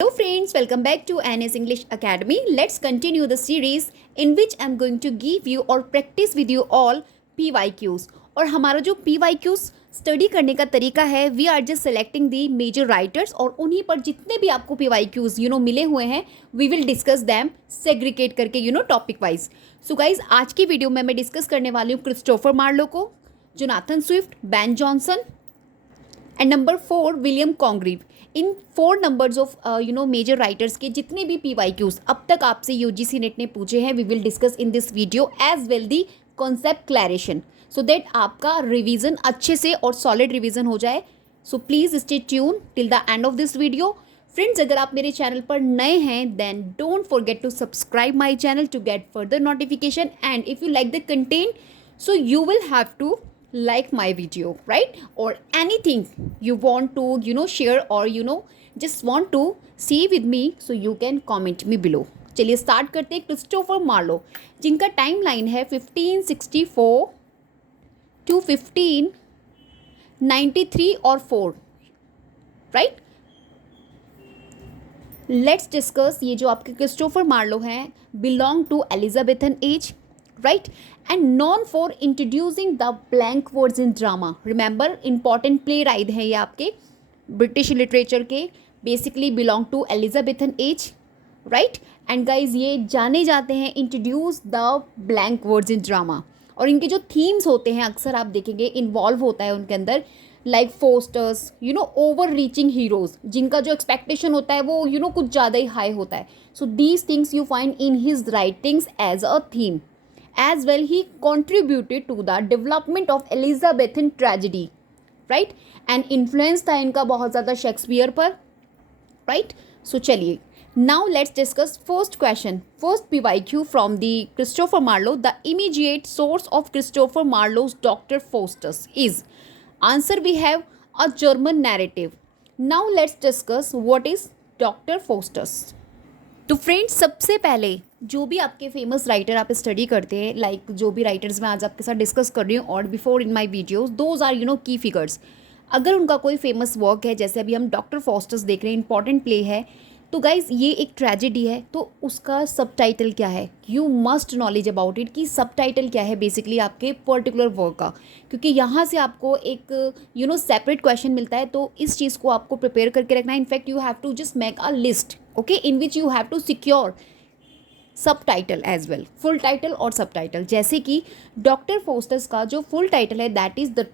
Hello friends, welcome back to NS English Academy. Let's continue the series in which I'm going to give you or practice with you all PYQs. और हमारा जो PYQs study करने का तरीका है, we are just selecting the major writers और उन्हीं पर जितने भी आपको PYQs मिले हुए हैं, we will discuss them segregate करके टॉपिक वाइज. सो गाइज, आज की वीडियो में मैं डिस्कस करने वाली हूँ क्रिस्टोफर मार्लो को, Jonathan Swift, Ben Jonson and number 4 William Congreve. In 4 numbers of major writers के जितने भी PYQs अब तक आपसे UGC नेट ने पूछे हैं, we will discuss in this video as well the concept clarification, so that आपका रिवीजन अच्छे से और सॉलिड रिवीजन हो जाए. So please stay tune till the end of this video. Friends, अगर आप मेरे चैनल पर नए हैं then don't forget to subscribe my channel to get further notification, and if you like the content so you will have to like my video, right? Or anything you want to share or just want to see with me, so you can comment me below. चलिए start करते हैं. Christopher Marlowe, जिनका time line है 1564 to 1593 और 4, right. Let's discuss. ये जो आपके Christopher Marlowe हैं belong to Elizabethan age, right, and known for introducing the blank words in drama. Remember, important playwright है ये आपके ब्रिटिश लिटरेचर के, basically belong to Elizabethan age, right. And guys, ये जाने जाते हैं introduce the blank words in drama. और इनके जो थीम्स होते हैं अक्सर आप देखेंगे इन्वॉल्व होता है उनके अंदर, like fosters, over reaching heroes, जिनका जो एक्सपेक्टेशन होता है वो कुछ ज़्यादा ही हाई होता है. So these things you find in his writings as a theme. As well, he contributed to the development of Elizabethan tragedy, right? And influence था इनका बहुत ज़्यादा शेक्सपियर पर, right? So चलिए, now let's discuss first question. First PYQ from the Christopher Marlowe. The immediate source of Christopher Marlowe's Dr. Faustus is. Answer, we have a German narrative. Now let's discuss what is Dr. Faustus. तो friends, सबसे पहले जो भी आपके famous writer आप study करते हैं, like जो भी राइटर्स मैं आज आपके साथ डिस्कस कर रही हूँ और before in my videos, those are key figures. अगर उनका कोई फेमस वर्क है, जैसे अभी हम डॉक्टर फॉस्टर्स देख रहे हैं, इंपॉर्टेंट प्ले है, तो गाइज ये एक ट्रेजेडी है, तो उसका सब टाइटल क्या है, you must knowledge about it कि सब टाइटल क्या है बेसिकली आपके पर्टिकुलर वर्क का, क्योंकि यहाँ से आपको एक सेपरेट क्वेश्चन मिलता है. तो इस चीज़ को आपको प्रिपेयर करके रखना है. In fact you have to just make a list, okay, in which you have to secure subtitle as well, full title और सब टाइटल. जैसे कि डॉक्टर फोस्टस का जो फुल टाइटल है that is the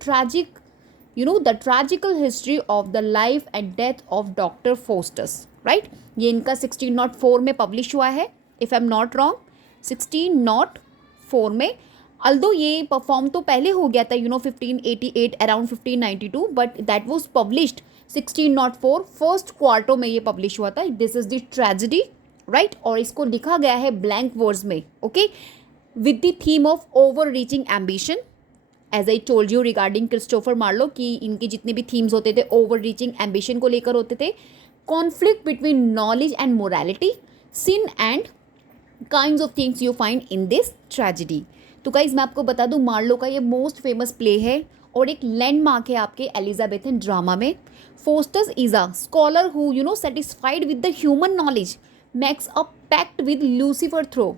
tragical history of the life and death of doctor Faustus, right. ये इनका 1604 में पब्लिश हुआ है, if I am not wrong, 1604 में. अल्दो ये परफॉर्म तो पहले हो गया था 1588 around 1592, but that was published 1604 first quarter में ये पब्लिश हुआ था. This is the tragedy, right. और इसको लिखा गया है ब्लैंक वर्ड्स में, okay, with the theme of over reaching ambition. As I told you regarding Christopher Marlowe कि इनके जितने भी थीम्स होते थे ओवर रीचिंग एम्बिशन को लेकर होते थे. Conflict between knowledge and morality, sin and kinds of things you find in this tragedy. तो गाइज मैं आपको बता दूं, मार्लो का ये मोस्ट फेमस प्ले है और एक लैंडमार्क है आपके एलिजाबेथन ड्रामा में. Faustus is a scholar who satisfied with the human knowledge makes a pact with Lucifer through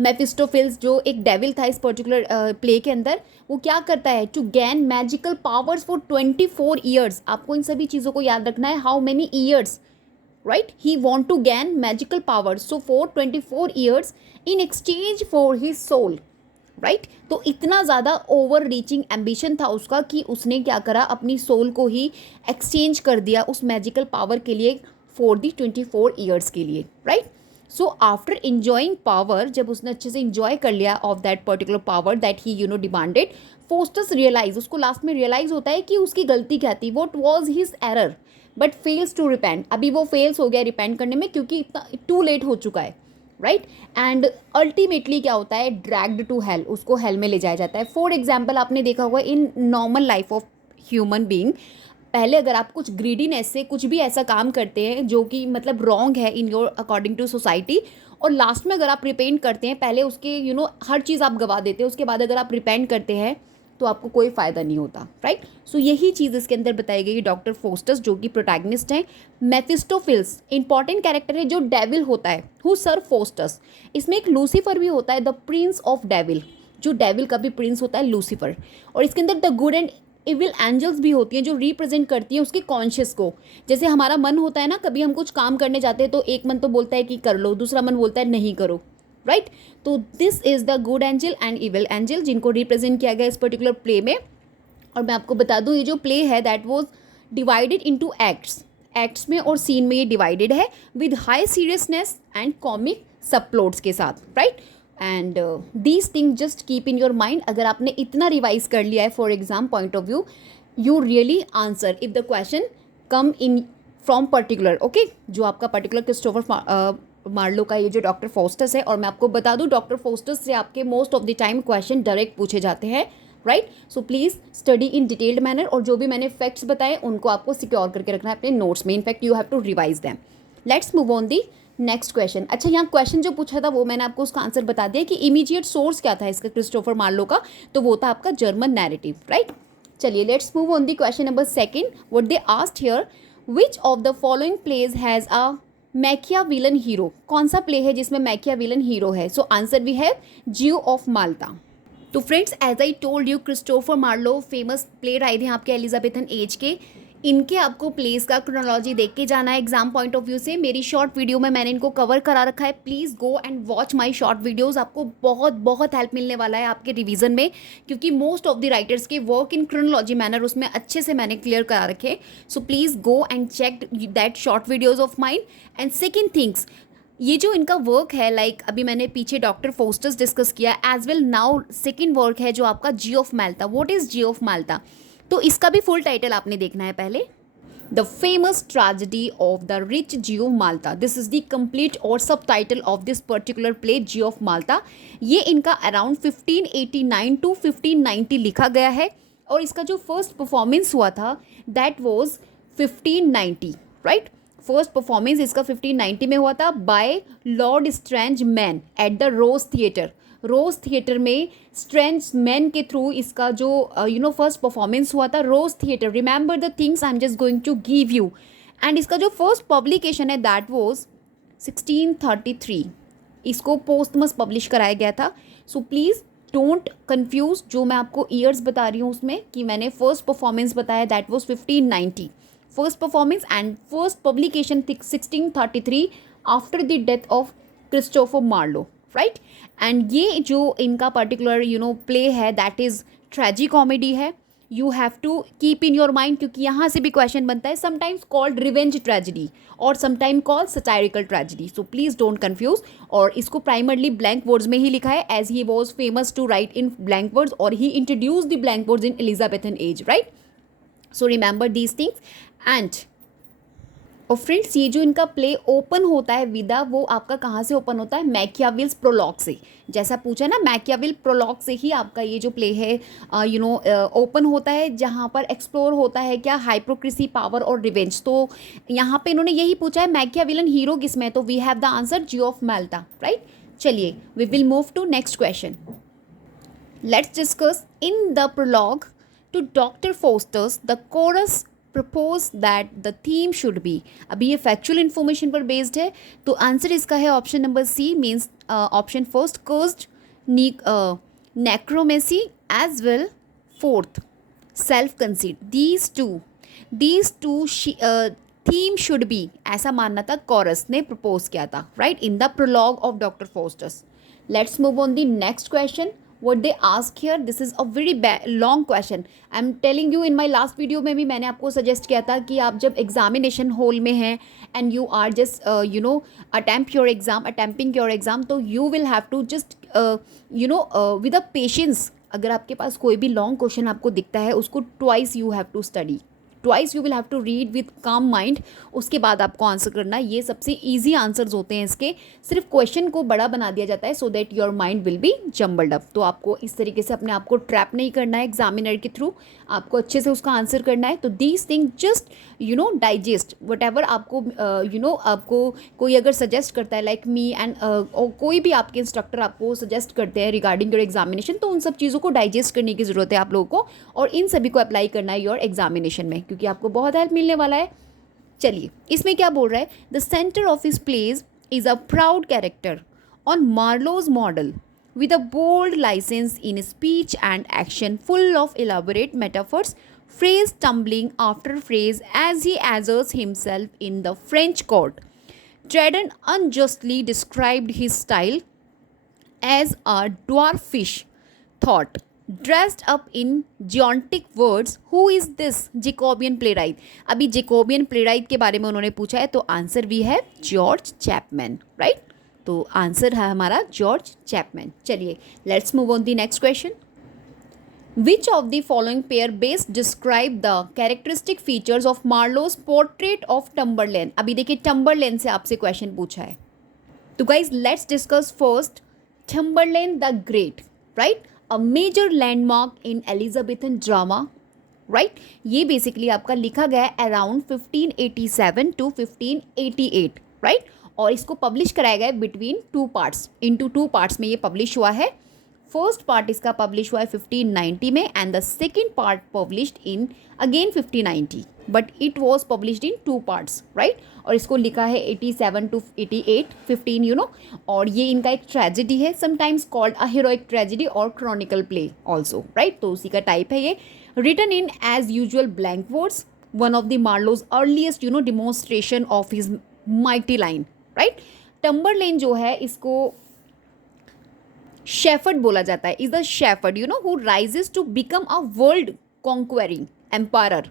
Mephistopheles, जो एक डेविल था इस पर्टिकुलर प्ले के अंदर. वो क्या करता है, to gain magical powers for 24 years. आपको इन सभी चीज़ों को याद रखना है, how many years, right. He want to gain magical powers, so for 24 years in exchange for his soul, right. तो इतना ज़्यादा ओवर रीचिंग एम्बिशन था उसका कि उसने क्या करा, अपनी सोल को ही एक्सचेंज कर दिया उस मैजिकल पावर के लिए, फॉर दी 24 ईयर्स के लिए, right. So after enjoying power, जब उसने अच्छे से इन्जॉय कर लिया off that particular power that he demanded, Faustus realise, उसको लास्ट में रियलाइज होता है कि उसकी गलती क्या थी, what was his error, but fails to repent. अभी वो फेल्स हो गया रिपेंट करने में क्योंकि इतना टू लेट हो चुका है, राइट. एंड अल्टीमेटली क्या होता है, ड्रैग्ड टू हेल, उसको हेल में ले जाया जाता है. फॉर एग्जाम्पल आपने देखा होगा in normal life of human being, पहले अगर आप कुछ ग्रीडीनेस से कुछ भी ऐसा काम करते हैं जो कि मतलब रॉन्ग है in your according to society, और लास्ट में अगर आप रिपेंट करते हैं, पहले उसके हर चीज़ आप गवा देते हैं, उसके बाद अगर आप रिपेंट करते हैं तो आपको कोई फ़ायदा नहीं होता, राइट। सो यही चीज़ इसके अंदर बताई गई है। डॉक्टर फोस्टस जो कि प्रोटैगनिस्ट हैं। मेफिस्टोफिल्स इंपॉर्टेंट कैरेक्टर है जो डेविल होता है, हु सर्व फोस्टस। इसमें एक लूसीफर भी होता है, द प्रिंस ऑफ डेविल, जो डेविल का भी प्रिंस होता है लूसीफर। और इसके अंदर the good and evil angels भी होती हैं जो रिप्रेजेंट करती हैं उसके कॉन्शियस को। जैसे हमारा मन होता है ना, कभी हम कुछ काम करने जाते हैं तो एक मन तो बोलता है कि कर लो, दूसरा मन बोलता है नहीं करो, राइट। तो this is the good angel and evil angel जिनको रिप्रेजेंट किया गया इस पर्टिकुलर प्ले में। और मैं आपको बता दूं, ये जो प्ले है that was divided into acts में और सीन में ये डिवाइडेड है with high seriousness and comic सब प्लॉट्स के साथ, right. And these thing just keep in your mind. अगर आपने इतना रिवाइज कर लिया है for exam point of view, you really answer if the question come in from particular, okay. जो आपका पर्टिकुलर क्रिस्टोफर मार्लो का ये जो डॉक्टर फोस्टस है, और मैं आपको बता दूं डॉक्टर फोस्टस से आपके most of the time question direct पूछे जाते हैं, right. So please study in detailed manner, और जो भी मैंने फैक्ट्स बताए उनको आपको सिक्योर करके रखना है अपने नोट्स में। In fact you have to revise them. Let's move on the next question. अच्छा, यहाँ क्वेश्चन जो पूछा था वो मैंने आपको उसका आंसर बता दिया कि इमीडिएट सोर्स क्या था इसका क्रिस्टोफर मार्लो का, तो वो था आपका जर्मन नैरेटिव, राइट। चलिए let's move on the question number second. What they asked here, which of the following plays has a Machiavellian hero. कौन सा प्ले है जिसमें मैकियाविलन हीरो है? So answer we have Jew of Malta. तो friends, as I told you, Christopher Marlowe famous playwright हैं आपके Elizabethan age के। इनके आपको प्लेस का क्रोनोलॉजी देख के जाना है एग्जाम पॉइंट ऑफ व्यू से। मेरी शॉर्ट वीडियो में मैंने इनको कवर करा रखा है, please go and watch my short videos. आपको बहुत बहुत हेल्प मिलने वाला है आपके रिवीजन में, क्योंकि मोस्ट ऑफ द राइटर्स के वर्क इन क्रोनोलॉजी मैनर उसमें अच्छे से मैंने क्लियर करा रखे। So please go and check that short videos of mine. And second things, ये जो इनका वर्क है, लाइक अभी मैंने पीछे डॉक्टर फोस्टस डिस्कस किया, as well now second work है जो आपका Jew of Malta. What is Jew of Malta? तो इसका भी फुल टाइटल आपने देखना है पहले। The famous tragedy of the rich Jew of Malta, this is the complete और subtitle of this particular play Jew of Malta. ये इनका अराउंड 1589 टू 1590 लिखा गया है, और इसका जो फर्स्ट परफॉर्मेंस हुआ था that was 1590, right. First performance इसका 1590 में हुआ था by Lord Strange man at the Rose theatre. Rose theatre में स्ट्रेंज मैन के थ्रू इसका जो फर्स्ट परफॉर्मेंस हुआ था Rose theatre. Remember the things I am just going to give you. And इसका जो फर्स्ट पब्लिकेशन है दैट वॉज 1633। इसको पोस्टमस पब्लिश कराया गया था। सो प्लीज़ डोंट कन्फ्यूज, जो मैं आपको ईयर्स बता रही हूँ उसमें कि मैंने फर्स्ट परफॉर्मेंस बताया that was 1590 first performance, and first publication 1633 after the death of Christopher Marlowe, right. And ये जो इनका पर्टिकुलर प्ले है दैट इज़ ट्रेजी कॉमेडी है। You have to keep in your mind, क्योंकि यहाँ से भी क्वेश्चन बनता है, समटाइम्स कॉल्ड रिवेंज ट्रेजिडी और sometime called satirical tragedy. So please don't confuse. और इसको प्राइमरली ब्लैंक वर्ड्स में ही लिखा है, as he was famous to write in blank words, और he introduce the blank words in Elizabethan age, right. So remember these things. And और friends, ये जो इनका प्ले ओपन होता है विदा, वो आपका कहाँ से ओपन होता है? मैकियाविल्स प्रोलॉग से। जैसा पूछा ना, मैकियाविल प्रोलॉग से ही आपका ये जो प्ले है ओपन होता है, जहाँ पर एक्सप्लोर होता है क्या? हाइपोक्रेसी, पावर और रिवेंज। तो यहाँ पे इन्होंने यही पूछा है मैकियाविलन हीरो किसमें, तो we have the answer Jew of Malta, right. चलिए we will move to next question. Let's discuss in the prologue to doctor Faustus the chorus propose that the theme should be। अभी ये factual information पर based है, तो answer इसका है option number C, means option first cursed necromancy as well fourth self conceit. These two theme should be, ऐसा मानना था कोरस ने प्रपोज किया था, right, in the prologue of doctor Faustus. Let's move on the next question. What they ask here, this is a very long question. I'm telling you in my last video में भी मैंने आपको suggest किया था कि आप जब examination hall में हैं and you are just attempting your exam, तो you will have to just with a patience, अगर आपके पास कोई भी long question आपको दिखता है उसको twice you have to study, twice you will have to read with calm mind, उसके बाद आपको आंसर करना है। ये सबसे ईजी आंसर्स होते हैं इसके, सिर्फ क्वेश्चन को बड़ा बना दिया जाता है so that your mind will be jumbled up. तो आपको इस तरीके से अपने आप को ट्रैप नहीं करना है एग्जामिनर के थ्रू, आपको अच्छे से उसका आंसर करना है। तो these thing just digest what ever आपको आपको कोई अगर सजेस्ट करता है लाइक मी एंड कोई भी आपके इंस्ट्रक्टर आपको सजेस्ट करते हैं रिगार्डिंग योर एग्जामिनेशन, तो उन सब चीज़ों को डाइजेस्ट करने की ज़रूरत है आप लोगों को, और इन सभी को अप्लाई करना है योर एग्जामिनेशन में, क्योंकि आपको बहुत हेल्प मिलने वाला है। चलिए इसमें क्या बोल रहा है, the centre of his plays is a proud character on Marlowe's model with a bold license in speech and action, full of elaborate metaphors, phrase tumbling after phrase as he asserts himself in the French court. Dryden unjustly described his style as a dwarfish thought, dressed up in geontic words. Who is this Jacobean playwright? अभी Jacobean playwright के बारे में उन्होंने पूछा है, तो answer भी है जॉर्ज चैपमैन, राइट? तो आंसर है हमारा जॉर्ज चैपमैन। चलिए let's move on the next question. Which of the following pair best describe the characteristic features of Marlowe's portrait of Tamburlaine? अभी देखिए टम्बरलेन से आपसे क्वेश्चन पूछा है, तो guys let's discuss first Tamburlaine the great, right? A major landmark in Elizabethan drama, right? ये basically आपका लिखा गया है अराउंड 1587 टू 1588, राइट? और इसको पब्लिश कराया गया है between two parts, into two parts में ये पब्लिश हुआ है। फर्स्ट पार्ट इसका पब्लिश हुआ है 1590 में and the second part published in again 1590, but it was published in two parts, right? और इसको लिखा है 87 टू 88 15 और ये इनका एक ट्रेजेडी है, sometimes called a heroic tragedy और क्रॉनिकल प्ले ऑल्सो, राइट? तो उसी का टाइप है ये। Written in as usual blank words, one of the Marlowe's earliest demonstration of his mighty line, right? Tamburlaine जो है इसको शेफर्ड बोला जाता है, is the shepherd who rises to become a world conquering empire,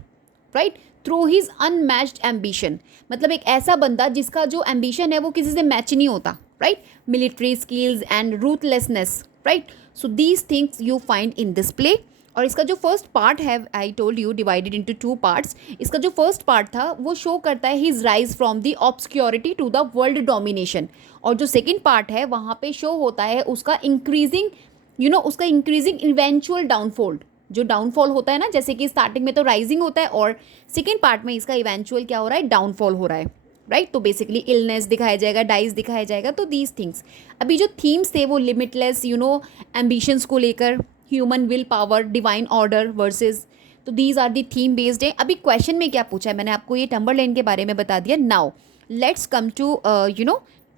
right? Through his unmatched ambition, मतलब एक ऐसा बंदा जिसका जो एम्बिशन है वो किसी से मैच नहीं होता, right? Military skills and ruthlessness, right? So these things you find in this play. और इसका जो फर्स्ट पार्ट है, I told you divided into two parts, इसका जो फर्स्ट पार्ट था वो शो करता है his rise from the obscurity to the world domination, और जो सेकंड पार्ट है वहाँ पे शो होता है उसका इंक्रीजिंग उसका इंक्रीजिंग इवेंचुअल डाउनफॉल, जो डाउनफॉल होता है ना, जैसे कि स्टार्टिंग में तो राइजिंग होता है और सेकेंड पार्ट में इसका इवेंचुअल क्या हो रहा है, डाउनफॉल हो रहा है, राइट? तो बेसिकली इलनेस दिखाया जाएगा, डाइज दिखाया जाएगा। तो दीज थिंग्स अभी जो थीम्स थे वो लिमिटलेस एम्बिशंस को लेकर, human will power, divine order versus, तो these are the theme based है। अभी क्वेश्चन में क्या पूछा है, मैंने आपको ये टम्बरलेन के बारे में बता दिया। Now let's come to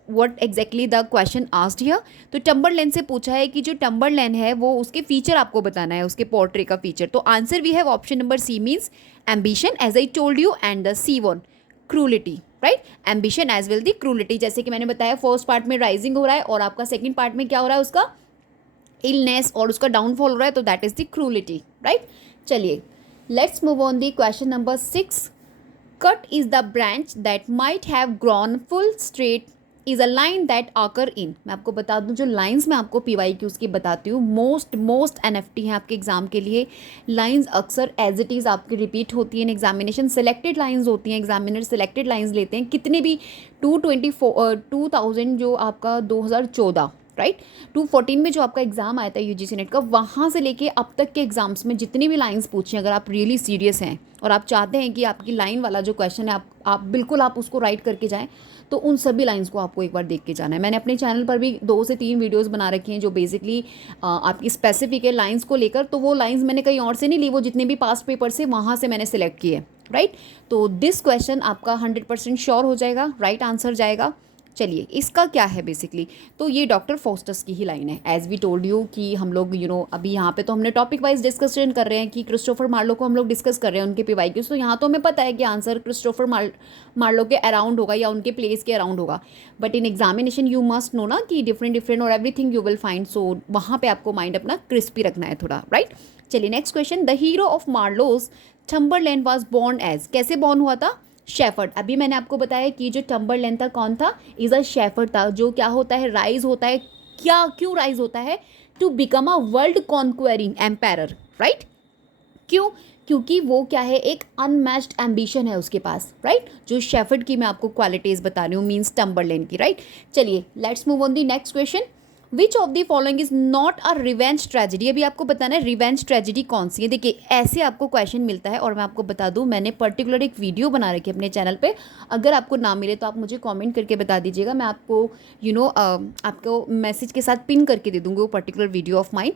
what exactly the question asked here. तो टम्बरलेन से पूछा है कि जो टम्बरलेन है वो उसके फीचर आपको बताना है, उसके पोर्ट्रेट का फीचर। तो आंसर भी है option number C means ambition as I told you, and the C one cruelty, right? Ambition as well the cruelty, जैसे कि मैंने बताया फर्स्ट पार्ट में राइजिंग हो रहा है और आपका सेकेंड पार्ट में क्या हो रहा है, उसका इलनेस और उसका डाउनफॉल हो रहा है, तो that is the cruelty, right? चलिए let's move on the question number 6। Cut is the branch that might have grown full straight is a line that occur in. मैं आपको बता दूं, जो लाइंस मैं आपको PYQs की बताती हूँ मोस्ट NFT हैं आपके एग्जाम के लिए। लाइंस अक्सर एज इट इज़ आपकी रिपीट होती हैं, एग्जामिनेशन सेलेक्टेड लाइंस होती हैं, एग्जामिनर सेलेक्टेड लाइंस लेते हैं, कितने भी 2000 जो आपका 2014, राइट? 2014 में जो आपका एग्ज़ाम आया था UGC नेट का, वहाँ से लेके अब तक के एग्जाम्स में जितनी भी लाइंस पूछी, अगर आप रियली सीरियस हैं और आप चाहते हैं कि आपकी लाइन वाला जो क्वेश्चन है आप बिल्कुल आप उसको राइट करके जाएं, तो उन सभी लाइंस को आपको एक बार देख के जाना है। मैंने अपने चैनल पर भी 2 से 3 वीडियोस बना रखी हैं जो बेसिकली आपकी स्पेसिफिक है लाइंस को लेकर। तो वो लाइंस मैंने कहीं और से नहीं ली, वो जितने भी पास्ट पेपर से वहाँ से मैंने सेलेक्ट किए, राइट? तो दिस क्वेश्चन आपका 100% श्योर हो जाएगा, राइट आंसर जाएगा। चलिए इसका क्या है बेसिकली, तो ये डॉक्टर फोस्टस की ही लाइन है। एज वी टोल्ड यू कि हम लोग अभी यहाँ पे तो हमने टॉपिक वाइज डिस्कशन कर रहे हैं कि क्रिस्टोफर मार्लो को हम लोग डिस्कस कर रहे हैं उनके PYQs, तो यहाँ तो हमें पता है कि आंसर क्रिस्टोफर मार्लो के अराउंड होगा या उनके प्लेस के अराउंड होगा, but in examination you must know ना कि डिफरेंट और एवरीथिंग यू विल फाइंड, सो वहाँ पर आपको माइंड अपना क्रिस्पी रखना है थोड़ा, राइट? चलिए next question. The hero of Marlowe's Tamburlaine was born as, कैसे बॉर्न हुआ था? शेफर्ड। अभी मैंने आपको बताया कि जो टम्बरलेन था कौन था, इज अ शेफर्ड था, जो क्या होता है, राइज होता है। क्यों राइज होता है? To become a world conquering empire, right? क्यों? क्योंकि वो क्या है, एक अनमैच्ड एम्बिशन है उसके पास, राइट। जो शेफर्ड की मैं आपको क्वालिटीज़ बता रही हूँ, मीन्स टम्बरलेन की, राइट। चलिए let's move on the next question. Which of the following is not a revenge tragedy. अभी आपको बताना है रिवेंज ट्रेजिडी कौन सी है। देखिए ऐसे आपको क्वेश्चन मिलता है, और मैं आपको बता दूं मैंने पर्टिकुलर एक वीडियो बना रखी है अपने चैनल पे। अगर आपको ना मिले तो आप मुझे कमेंट करके बता दीजिएगा, मैं आपको आपको मैसेज के साथ पिन करके दे दूंगी वो पर्टिकुलर वीडियो ऑफ माइन।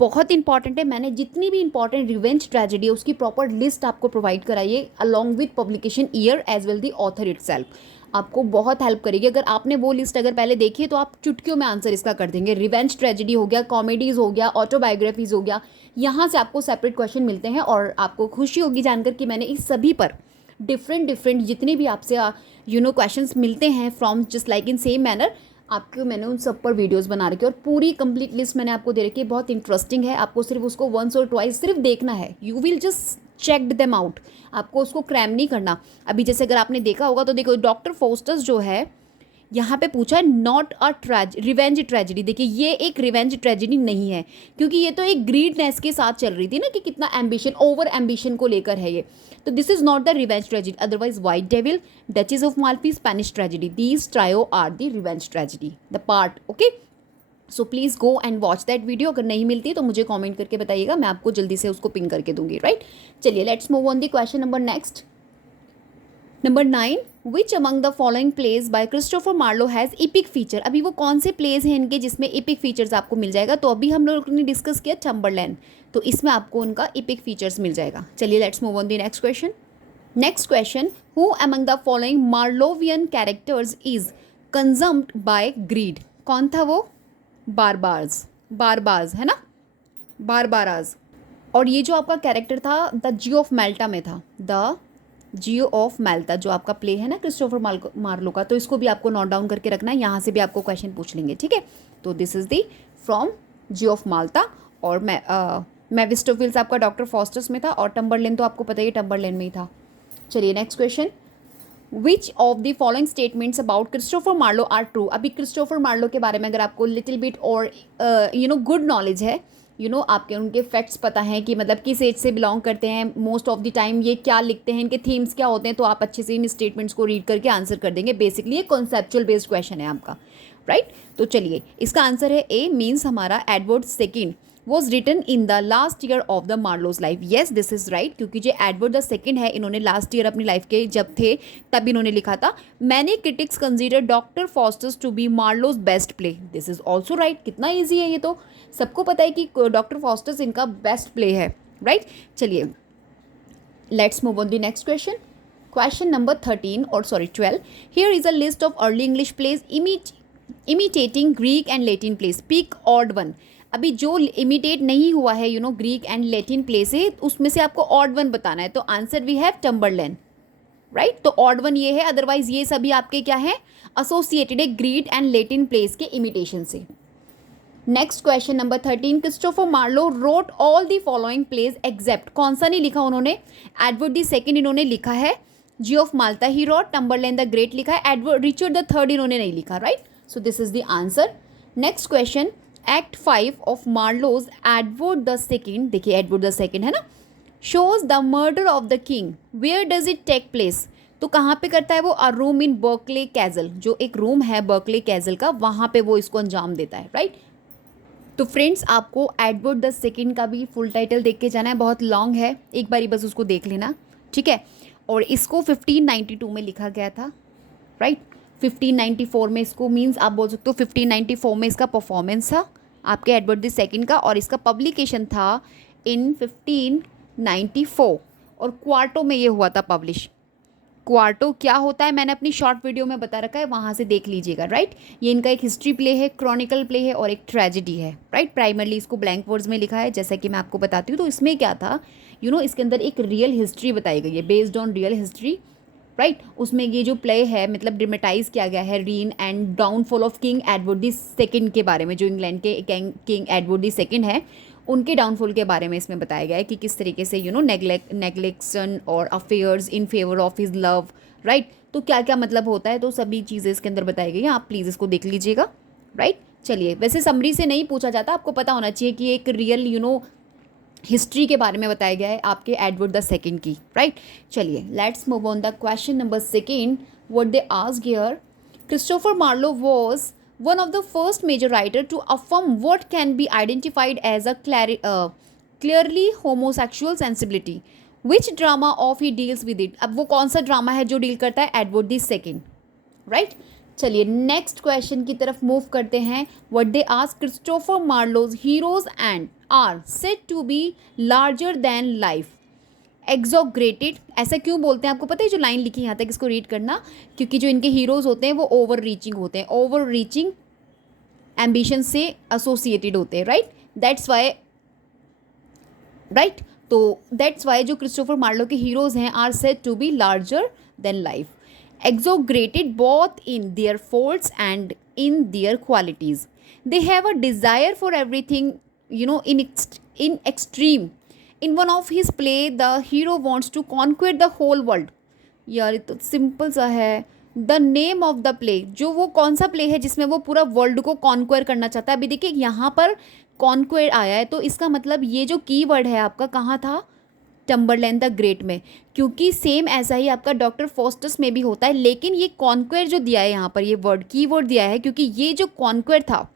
बहुत इंपॉर्टेंट है, मैंने जितनी भी इंपॉर्टेंट रिवेंज ट्रेजेडी है उसकी प्रॉपर लिस्ट आपको प्रोवाइड कराई है along with publication year as well the author itself. आपको बहुत हेल्प करेगी। अगर आपने वो लिस्ट अगर पहले देखी है तो आप चुटकियों में आंसर इसका कर देंगे। रिवेंज ट्रेजेडी हो गया, कॉमेडीज़ हो गया, ऑटोबायोग्राफीज़ हो गया, यहाँ से आपको सेपरेट क्वेश्चन मिलते हैं। और आपको खुशी होगी जानकर कि मैंने इस सभी पर डिफरेंट जितने भी आपसे क्वेश्चंस मिलते हैं from just like in same manner, आपको मैंने उन सब पर वीडियोस बना रखी है। और पूरी कंप्लीट लिस्ट मैंने आपको दे रखी है, बहुत इंटरेस्टिंग है। आपको सिर्फ उसको वंस और ट्वाइस सिर्फ देखना है, you will just checked them out. आपको उसको क्रैम नहीं करना। अभी जैसे अगर आपने देखा होगा तो देखो डॉक्टर फोस्टर्स जो है यहाँ पे पूछा है नॉट अ रिवेंज ट्रेजिडी। देखिए ये एक रिवेंज ट्रेजिडी नहीं है, क्योंकि ये तो एक ग्रीडनेस के साथ चल रही थी ना कि कितना एम्बिशन, ओवर एम्बिशन को लेकर है ये। तो this is not the revenge tragedy. Otherwise white devil, duchess of Malfi, Spanish tragedy, these trio are the revenge tragedy the part. Okay, so please go and watch that video. अगर नहीं मिलती तो मुझे कमेंट करके बताइएगा, मैं आपको जल्दी से उसको पिन करके दूंगी, राइट। चलिए let's move on the question number next. Number 9, which among the following plays by Christopher Marlowe has epic feature. अभी वो कौन से प्लेज हैं इनके जिसमें इपिक फीचर्स आपको मिल जाएगा। तो अभी हम लोग ने डिस्कस किया टम्बरलैंड, तो इसमें आपको उनका इपिक फीचर्स मिल जाएगा। चलिए let's move on the next question. Next question, who among the following Marlovian characters is consumed by greed. कौन था वो? बारबार्स है ना, बारबाराज। और ये जो आपका कैरेक्टर था द जियो ऑफ मेल्टा में था, द जियो ऑफ मेल्टा जो आपका प्ले है ना क्रिस्टोफर मार्लो का। तो इसको भी आपको नोट डाउन करके रखना है, यहाँ से भी आपको क्वेश्चन पूछ लेंगे, ठीक है। तो this is the from Jio of माल्टा। और मेफिस्टोफेल्स आपका डॉक्टर फॉस्टर्स में था, और टम्बरलेन तो आपको पता ही टम्बरलेन में ही था। चलिए next question, which of the following statements about Christopher Marlowe are true. अभी क्रिस्टोफर मार्लो के बारे में अगर आपको लिटिल बिट और गुड नॉलेज है, आपके उनके फैक्ट्स पता हैं कि मतलब किस एज से बिलोंग करते हैं, मोस्ट ऑफ द टाइम ये क्या लिखते हैं, इनके थीम्स क्या होते हैं, तो आप अच्छे से इन स्टेटमेंट्स को रीड करके आंसर कर देंगे। बेसिकली ये कॉन्सेप्चुअल बेस्ड क्वेश्चन है आपका, राइट। तो चलिए इसका आंसर है ए, मीन्स हमारा Edward second was written in the last year of the Marlowe's life. Yes this is right, क्योंकि जो एडवर्ड द सेकेंड है इन्होंने लास्ट ईयर अपनी लाइफ के जब थे तब इन्होंने लिखा था। Many critics consider Doctor Faustus to be Marlowe's best play. This is also right. कितना ईजी है ये, तो सबको पता है कि डॉक्टर फॉस्टर्स इनका बेस्ट प्ले है, राइट। चलिए let's move on the next question. Question number 12 here is a list of early English plays imitating Greek and Latin plays, pick odd one. अभी जो इमिटेट नहीं हुआ है ग्रीक एंड लैटिन प्ले से, उसमें से आपको ऑड वन बताना है। तो आंसर वी हैव टम्बरलैंड, राइट। तो ऑड वन ये है, अदरवाइज ये सभी आपके क्या है, एसोसिएटेड है ग्रीक एंड लैटिन प्लेस के इमिटेशन से। Next question number 13, Christopher Marlowe wrote all the following plays except. कौन सा नहीं लिखा उन्होंने? एडवर्ड द सेकेंड इन्होंने लिखा है, Jew of Malta he wrote, Tamburlaine the great लिखा है, एडवर्ड रिचर्ड द थर्ड इन्होंने नहीं लिखा, right. So this is the answer. Next question, act 5 of Marlowe's Edward the second, देखिए एडवर्ड द सेकेंड है ना, shows the murder of the king, where does it take place. तो कहाँ पे करता है वो? A room in Berkeley castle, जो एक रूम है बर्कले कैसल का, वहाँ पे वो इसको अंजाम देता है, राइट। तो फ्रेंड्स आपको एडवर्ड द सेकेंड का भी फुल टाइटल देख के जाना है, बहुत लॉन्ग है, एक बारी बस उसको देख लेना, ठीक है। और इसको 1592 में लिखा गया था, राइट। 1594 में इसको मीन्स आप बोल सकते हो 1594 में इसका परफॉर्मेंस था आपके एडवर्ड द सेकेंड का, और इसका पब्लिकेशन था इन 1594, और क्वार्टो में ये हुआ था पब्लिश। क्वार्टो क्या होता है मैंने अपनी शॉर्ट वीडियो में बता रखा है, वहाँ से देख लीजिएगा, राइट। ये इनका एक हिस्ट्री प्ले है, क्रॉनिकल प्ले है, और एक ट्रेजेडी है, राइट। प्राइमरली इसको ब्लैंक वर्ड्स में लिखा है, जैसा कि मैं आपको बताती हूँ। तो इसमें क्या था, इसके अंदर एक रियल हिस्ट्री बताई गई है, based on real history, right. उसमें ये जो प्ले है मतलब ड्रामेटाइज किया गया है reign and downfall of king Edward the second के बारे में, जो इंग्लैंड के किंग एडवर्ड द सेकेंड है, उनके डाउनफॉल के बारे में इसमें बताया गया है कि किस तरीके से नेग्लेक्शन और affairs in favour of his love, right. तो क्या क्या मतलब होता है, तो सभी चीज़ें इसके अंदर बताई गई हैं, आप प्लीज़ इसको देख लीजिएगा, राइट। चलिए वैसे समरी से नहीं पूछा जाता, आपको पता होना चाहिए कि एक रियल हिस्ट्री के बारे में बताया गया है आपके एडवर्ड द सेकेंड की, राइट। चलिए let's move on the question number second. What they asked here, Christopher Marlowe was one of the first major writer to affirm what can be identified as a clearly homosexual sensibility. Which drama of he deals with it? अब वो कौन सा drama है जो deal करता है Edward the second, right. चलिए next question की तरफ मूव करते हैं। What they ask, Christopher Marlowe's heroes and are said to be larger than life, exaggerated. ऐसा क्यों बोलते हैं आपको पता है? जो लाइन लिखी यहाँ तक इसको रीड करना, क्योंकि जो इनके हीरोज होते हैं वो ओवर रीचिंग होते हैं, ओवर रीचिंग एम्बिशन से एसोसिएटेड होते हैं, राइट। That's why, right. तो दैट्स वाई जो क्रिस्टोफर मार्लो के हीरोज हैं are said to be larger than life, exaggerated both in their faults and in their qualities. They have a desire for everything, in extreme. In one of his play, the hero wants to conquer the whole world. यार ये तो simple सा है। The name of the play, जो वो कौन सा play है जिसमें वो पूरा वर्ल्ड को कॉन्क्वेयर करना चाहता है। अभी देखिए यहाँ पर कॉन्क्वेयर आया है, तो इसका मतलब ये जो की वर्ड है आपका कहाँ था? टम्बरलैन द ग्रेट में, क्योंकि सेम ऐसा ही आपका डॉक्टर फोस्टस में भी होता है। लेकिन ये कॉन्क्वेयर जो दिया है यहाँ पर, ये वर्ड की वर्ड दिया है, क्योंकि ये जो कॉन्क्वेयर था,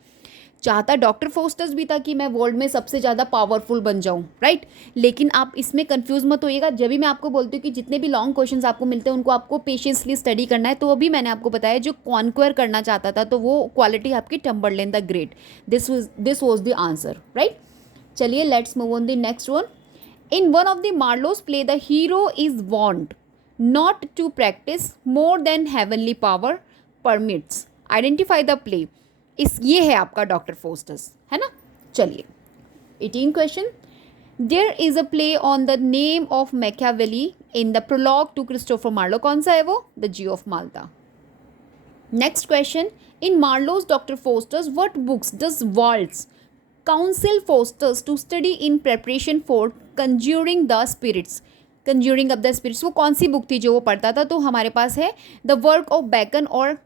चाहता डॉक्टर फोस्टस भी था कि मैं वर्ल्ड में सबसे ज़्यादा पावरफुल बन जाऊँ, राइट। लेकिन आप इसमें कंफ्यूज मत होइएगा। जब भी मैं आपको बोलती हूँ कि जितने भी लॉन्ग क्वेश्चंस आपको मिलते हैं उनको आपको पेशेंसली स्टडी करना है, तो अभी मैंने आपको बताया जो कॉन्क्वेयर करना चाहता था, तो वो क्वालिटी आपकी Tamburlaine the great, this was the answer, right. चलिए let's move on the next one. In one of the Marlowe's play, the hero is warned not to practice more than heavenly power permits. Identify the play. ये है आपका doctor Faustus, है ना। चलिए 18 question. There is a play on the name of Machiavelli in the prologue to Christopher Marlowe. कौन सा है वो? The Jew of Malta. Next question. In Marlowe's Dr. Faustus, what books does Waltz counsel Faustus to study in preparation for conjuring the spirits? conjuring of the spirits वो कौन सी book थी जो वो पढ़ता था? तो हमारे पास है द वर्क ऑफ बैकन और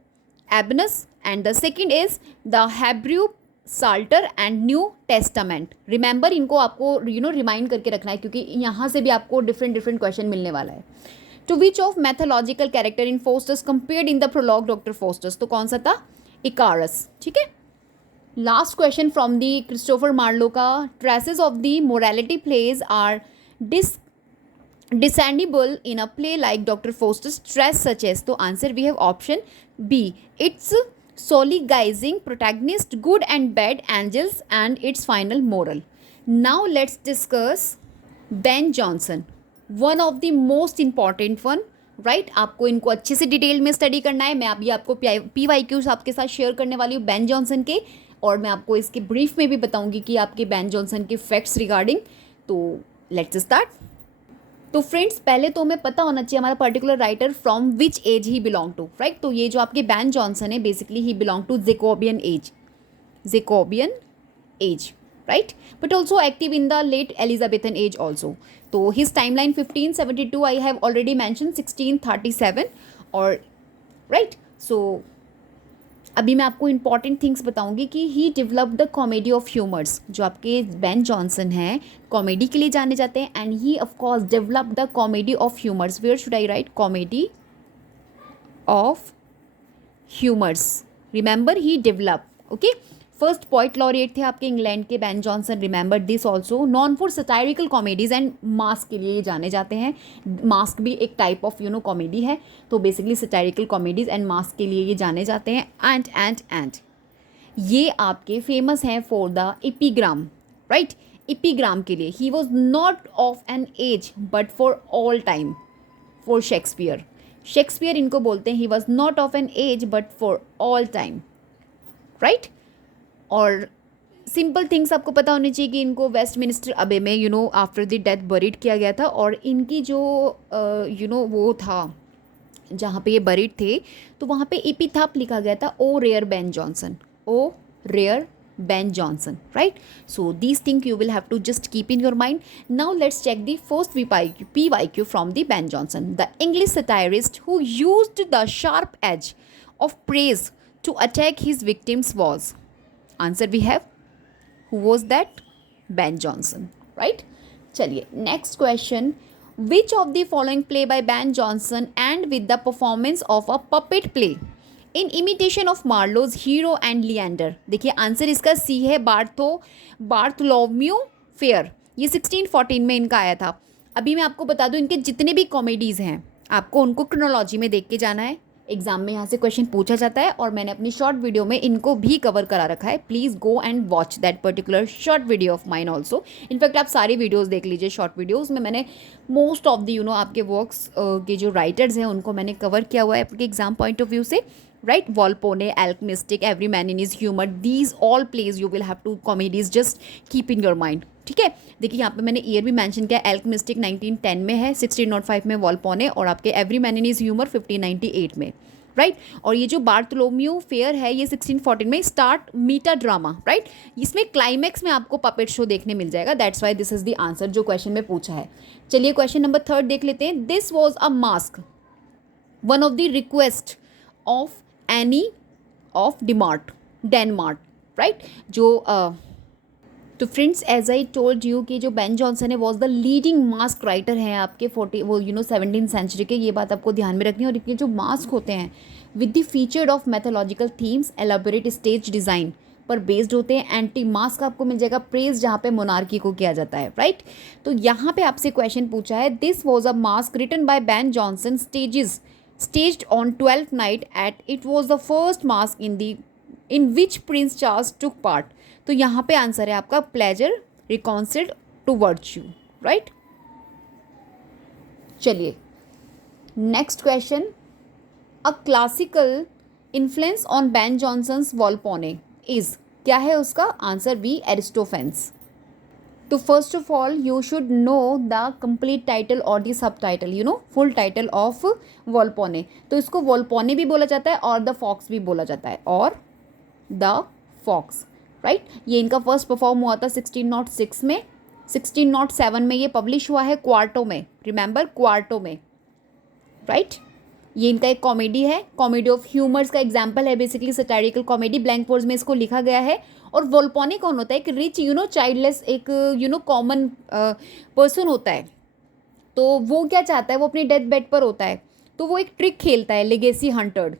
Albanus, and the second is the Hebrew Psalter and New Testament. Remember, इनको आपको रिमाइंड करके रखना है, क्योंकि यहाँ से भी आपको डिफरेंट क्वेश्चन मिलने वाला है। To which of mythological character in Faustus compared in the prologue doctor Faustus? तो कौन सा था? इकारस, ठीक है। Last question from the Christopher Marlowe का, traces of the morality plays are discernible in a play like Dr. Faustus stress such as? तो answer we have option B, it's sologizing protagonist, good and bad angels, and its final moral. Now let's discuss Ben Jonson, one of the most important one, right. आपको इनको अच्छे से detail में study करना है। मैं अभी आपको PYQs आपके साथ शेयर करने वाली हूँ बेन जॉनसन के, और मैं आपको इसके ब्रीफ में भी बताऊंगी कि आपके बेन जॉनसन के फैक्ट्स रिगार्डिंग। तो लेट्स स्टार्ट। तो फ्रेंड्स, पहले तो हमें पता होना चाहिए हमारा particular writer from which age he belong to, right. तो ये जो आपके बेन जॉनसन है, basically he belong to Jacobean age, right, but also active in the late Elizabethan age also. तो his timeline 1572 I have already mention 1637, और right. सो अभी मैं आपको इंपॉर्टेंट थिंग्स बताऊंगी कि he developed the comedy of humours. जो आपके Ben Johnson हैं कॉमेडी के लिए जाने जाते हैं, and he of course developed the comedy of humours. Where should I write? Comedy of humours. Remember, he develop, okay. First poet laureate थे आपके इंग्लैंड के Ben Jonson, remember this also. Known for satirical comedies and masque के लिए ये जाने जाते हैं। Mask भी एक टाइप ऑफ कॉमेडी है, तो basically satirical comedies and masque के लिए ये जाने जाते हैं। एंड ये आपके फेमस हैं for the epigram, right. Epigram के लिए he was not of an age but for all time, for Shakespeare इनको बोलते हैं। He was not of an age but for all time, right. और सिंपल थिंग्स आपको पता होनी चाहिए कि इनको वेस्टमिनिस्टर अबे में आफ्टर द डेथ बरीड किया गया था, और इनकी जो वो था जहाँ पे ये बरीड थे, तो वहाँ पे एपिथाप लिखा गया था, ओ rare Ben Jonson, O rare Ben Jonson, right? So these things you will have to just keep in your mind. Now let's check the first PYQ from the Ben Jonson. The English satirist who used the sharp edge of praise to attack his victims was? Answer we have. Who was that? Ben Jonson, right? चलिए next question, which of the following play by Ben Johnson and with the performance of a puppet play in imitation of Marlowe's hero and Leander. देखिए answer इसका सी है, बार्थलोम्यू fair. ये 1614 में इनका आया था। अभी मैं आपको बता दूं इनके जितने भी कॉमेडीज़ हैं आपको उनको क्रोनोलॉजी में देख के जाना है। एग्जाम में यहाँ से क्वेश्चन पूछा जाता है और मैंने अपनी शॉर्ट वीडियो में इनको भी कवर करा रखा है। Please go and watch that particular short video of mine also. In fact आप सारी वीडियोज़ देख लीजिए शॉर्ट वीडियोज़ में मैंने मोस्ट ऑफ द आपके वर्क्स के जो राइटर्स हैं उनको मैंने कवर किया हुआ है आपके एग्जाम पॉइंट ऑफ व्यू से, right. Volpone, alchemistic, every man in is humour, these all plays you will have to comedies, just keep in your mind, ठीक है। देखिए यहाँ पे मैंने ईयर भी मेंशन किया, एल्केमिस्टिक 1910 में है, 1605 में वॉल्पोने, और आपके every man in is humour 1598 में, राइट। और ये जो बार्थलोम्यू फेयर है ये 1614 में स्टार्ट मीटा ड्रामा, राइट। इसमें क्लाइमैक्स में आपको पपेट शो देखने मिल जाएगा, that's why this is the answer जो क्वेश्चन में पूछा है। चलिए क्वेश्चन नंबर 3 देख लेते हैं। This was a masque, one of the request of Anne of Denmark, right. तो friends as I told you कि जो बेन जॉनसन है was the leading masque writer हैं आपके 17th सेंचुरी के, ये बात आपको ध्यान में रखनी है। और ये जो मास्क होते हैं with the featured of mythological themes, elaborate stage design पर बेस्ड होते हैं। एंटी मास्क आपको मिल जाएगा प्रेज जहाँ पे मोनार्की को किया जाता है, राइट। तो यहाँ पे आपसे क्वेश्चन पूछा है, this was a masque written by Ben Jonson, staged on 12th night at it was the first mask in which Prince Charles took part। तो यहाँ पे आंसर है आपका pleasure reconciled to virtue, right। चलिए next question, a classical influence on Ben Jonson's Volpone is, क्या है उसका answer? B, Aristophanes. तो first of all you should know the complete title और the subtitle, full title of Volpone. तो इसको वॉल्पोने भी बोला जाता है और द फॉक्स भी बोला जाता है, और द फॉक्स, राइट। ये इनका फर्स्ट परफॉर्म हुआ था 1606 में, 1607 में ये पब्लिश हुआ है क्वार्टो में, रिमेंबर क्वार्टो में, राइट। ये इनका एक कॉमेडी है, कॉमेडी ऑफ ह्यूमर्स का एग्जाम्पल है, basically satirical comedy, blank words में इसको लिखा गया है। और वॉल्पोने कौन होता है? एक रिच चाइल्डलेस, एक कॉमन पर्सन होता है। तो वो क्या चाहता है, वो अपने डेथ बेड पर होता है, तो वो एक ट्रिक खेलता है, लेगेसी हंटर्ड,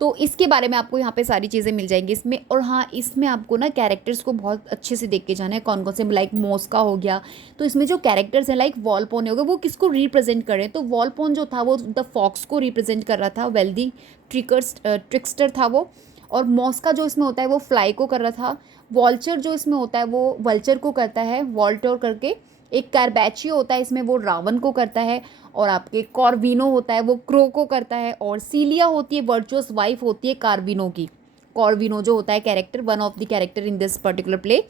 तो इसके बारे में आपको यहाँ पे सारी चीज़ें मिल जाएंगी इसमें। और हाँ, इसमें आपको ना कैरेक्टर्स को बहुत अच्छे से देख के जाना है, कौन कौन से, लाइक मॉस्का हो गया। तो इसमें जो कैरेक्टर्स हैं लाइक वॉल्पोन हो गया, वो किसको रिप्रेजेंट कर रहे हैं? तो वॉल्पोन जो था वो द फॉक्स को रिप्रेजेंट कर रहा था, वेल्दी ट्रिक्स्टर था वो। और मॉस्का जो इसमें होता है वो फ्लाई को कर रहा था। वॉल्चर जो इसमें होता है वो वल्चर को करता है, वॉल्टर करके। एक कार्बैचियो होता है इसमें, वो रावण को करता है। और आपके कॉर्विनो होता है वो क्रो को करता है। और सीलिया होती है, वर्चुअस वाइफ होती है कार्विनो की। कॉर्विनो जो होता है character, one of the character in this particular play,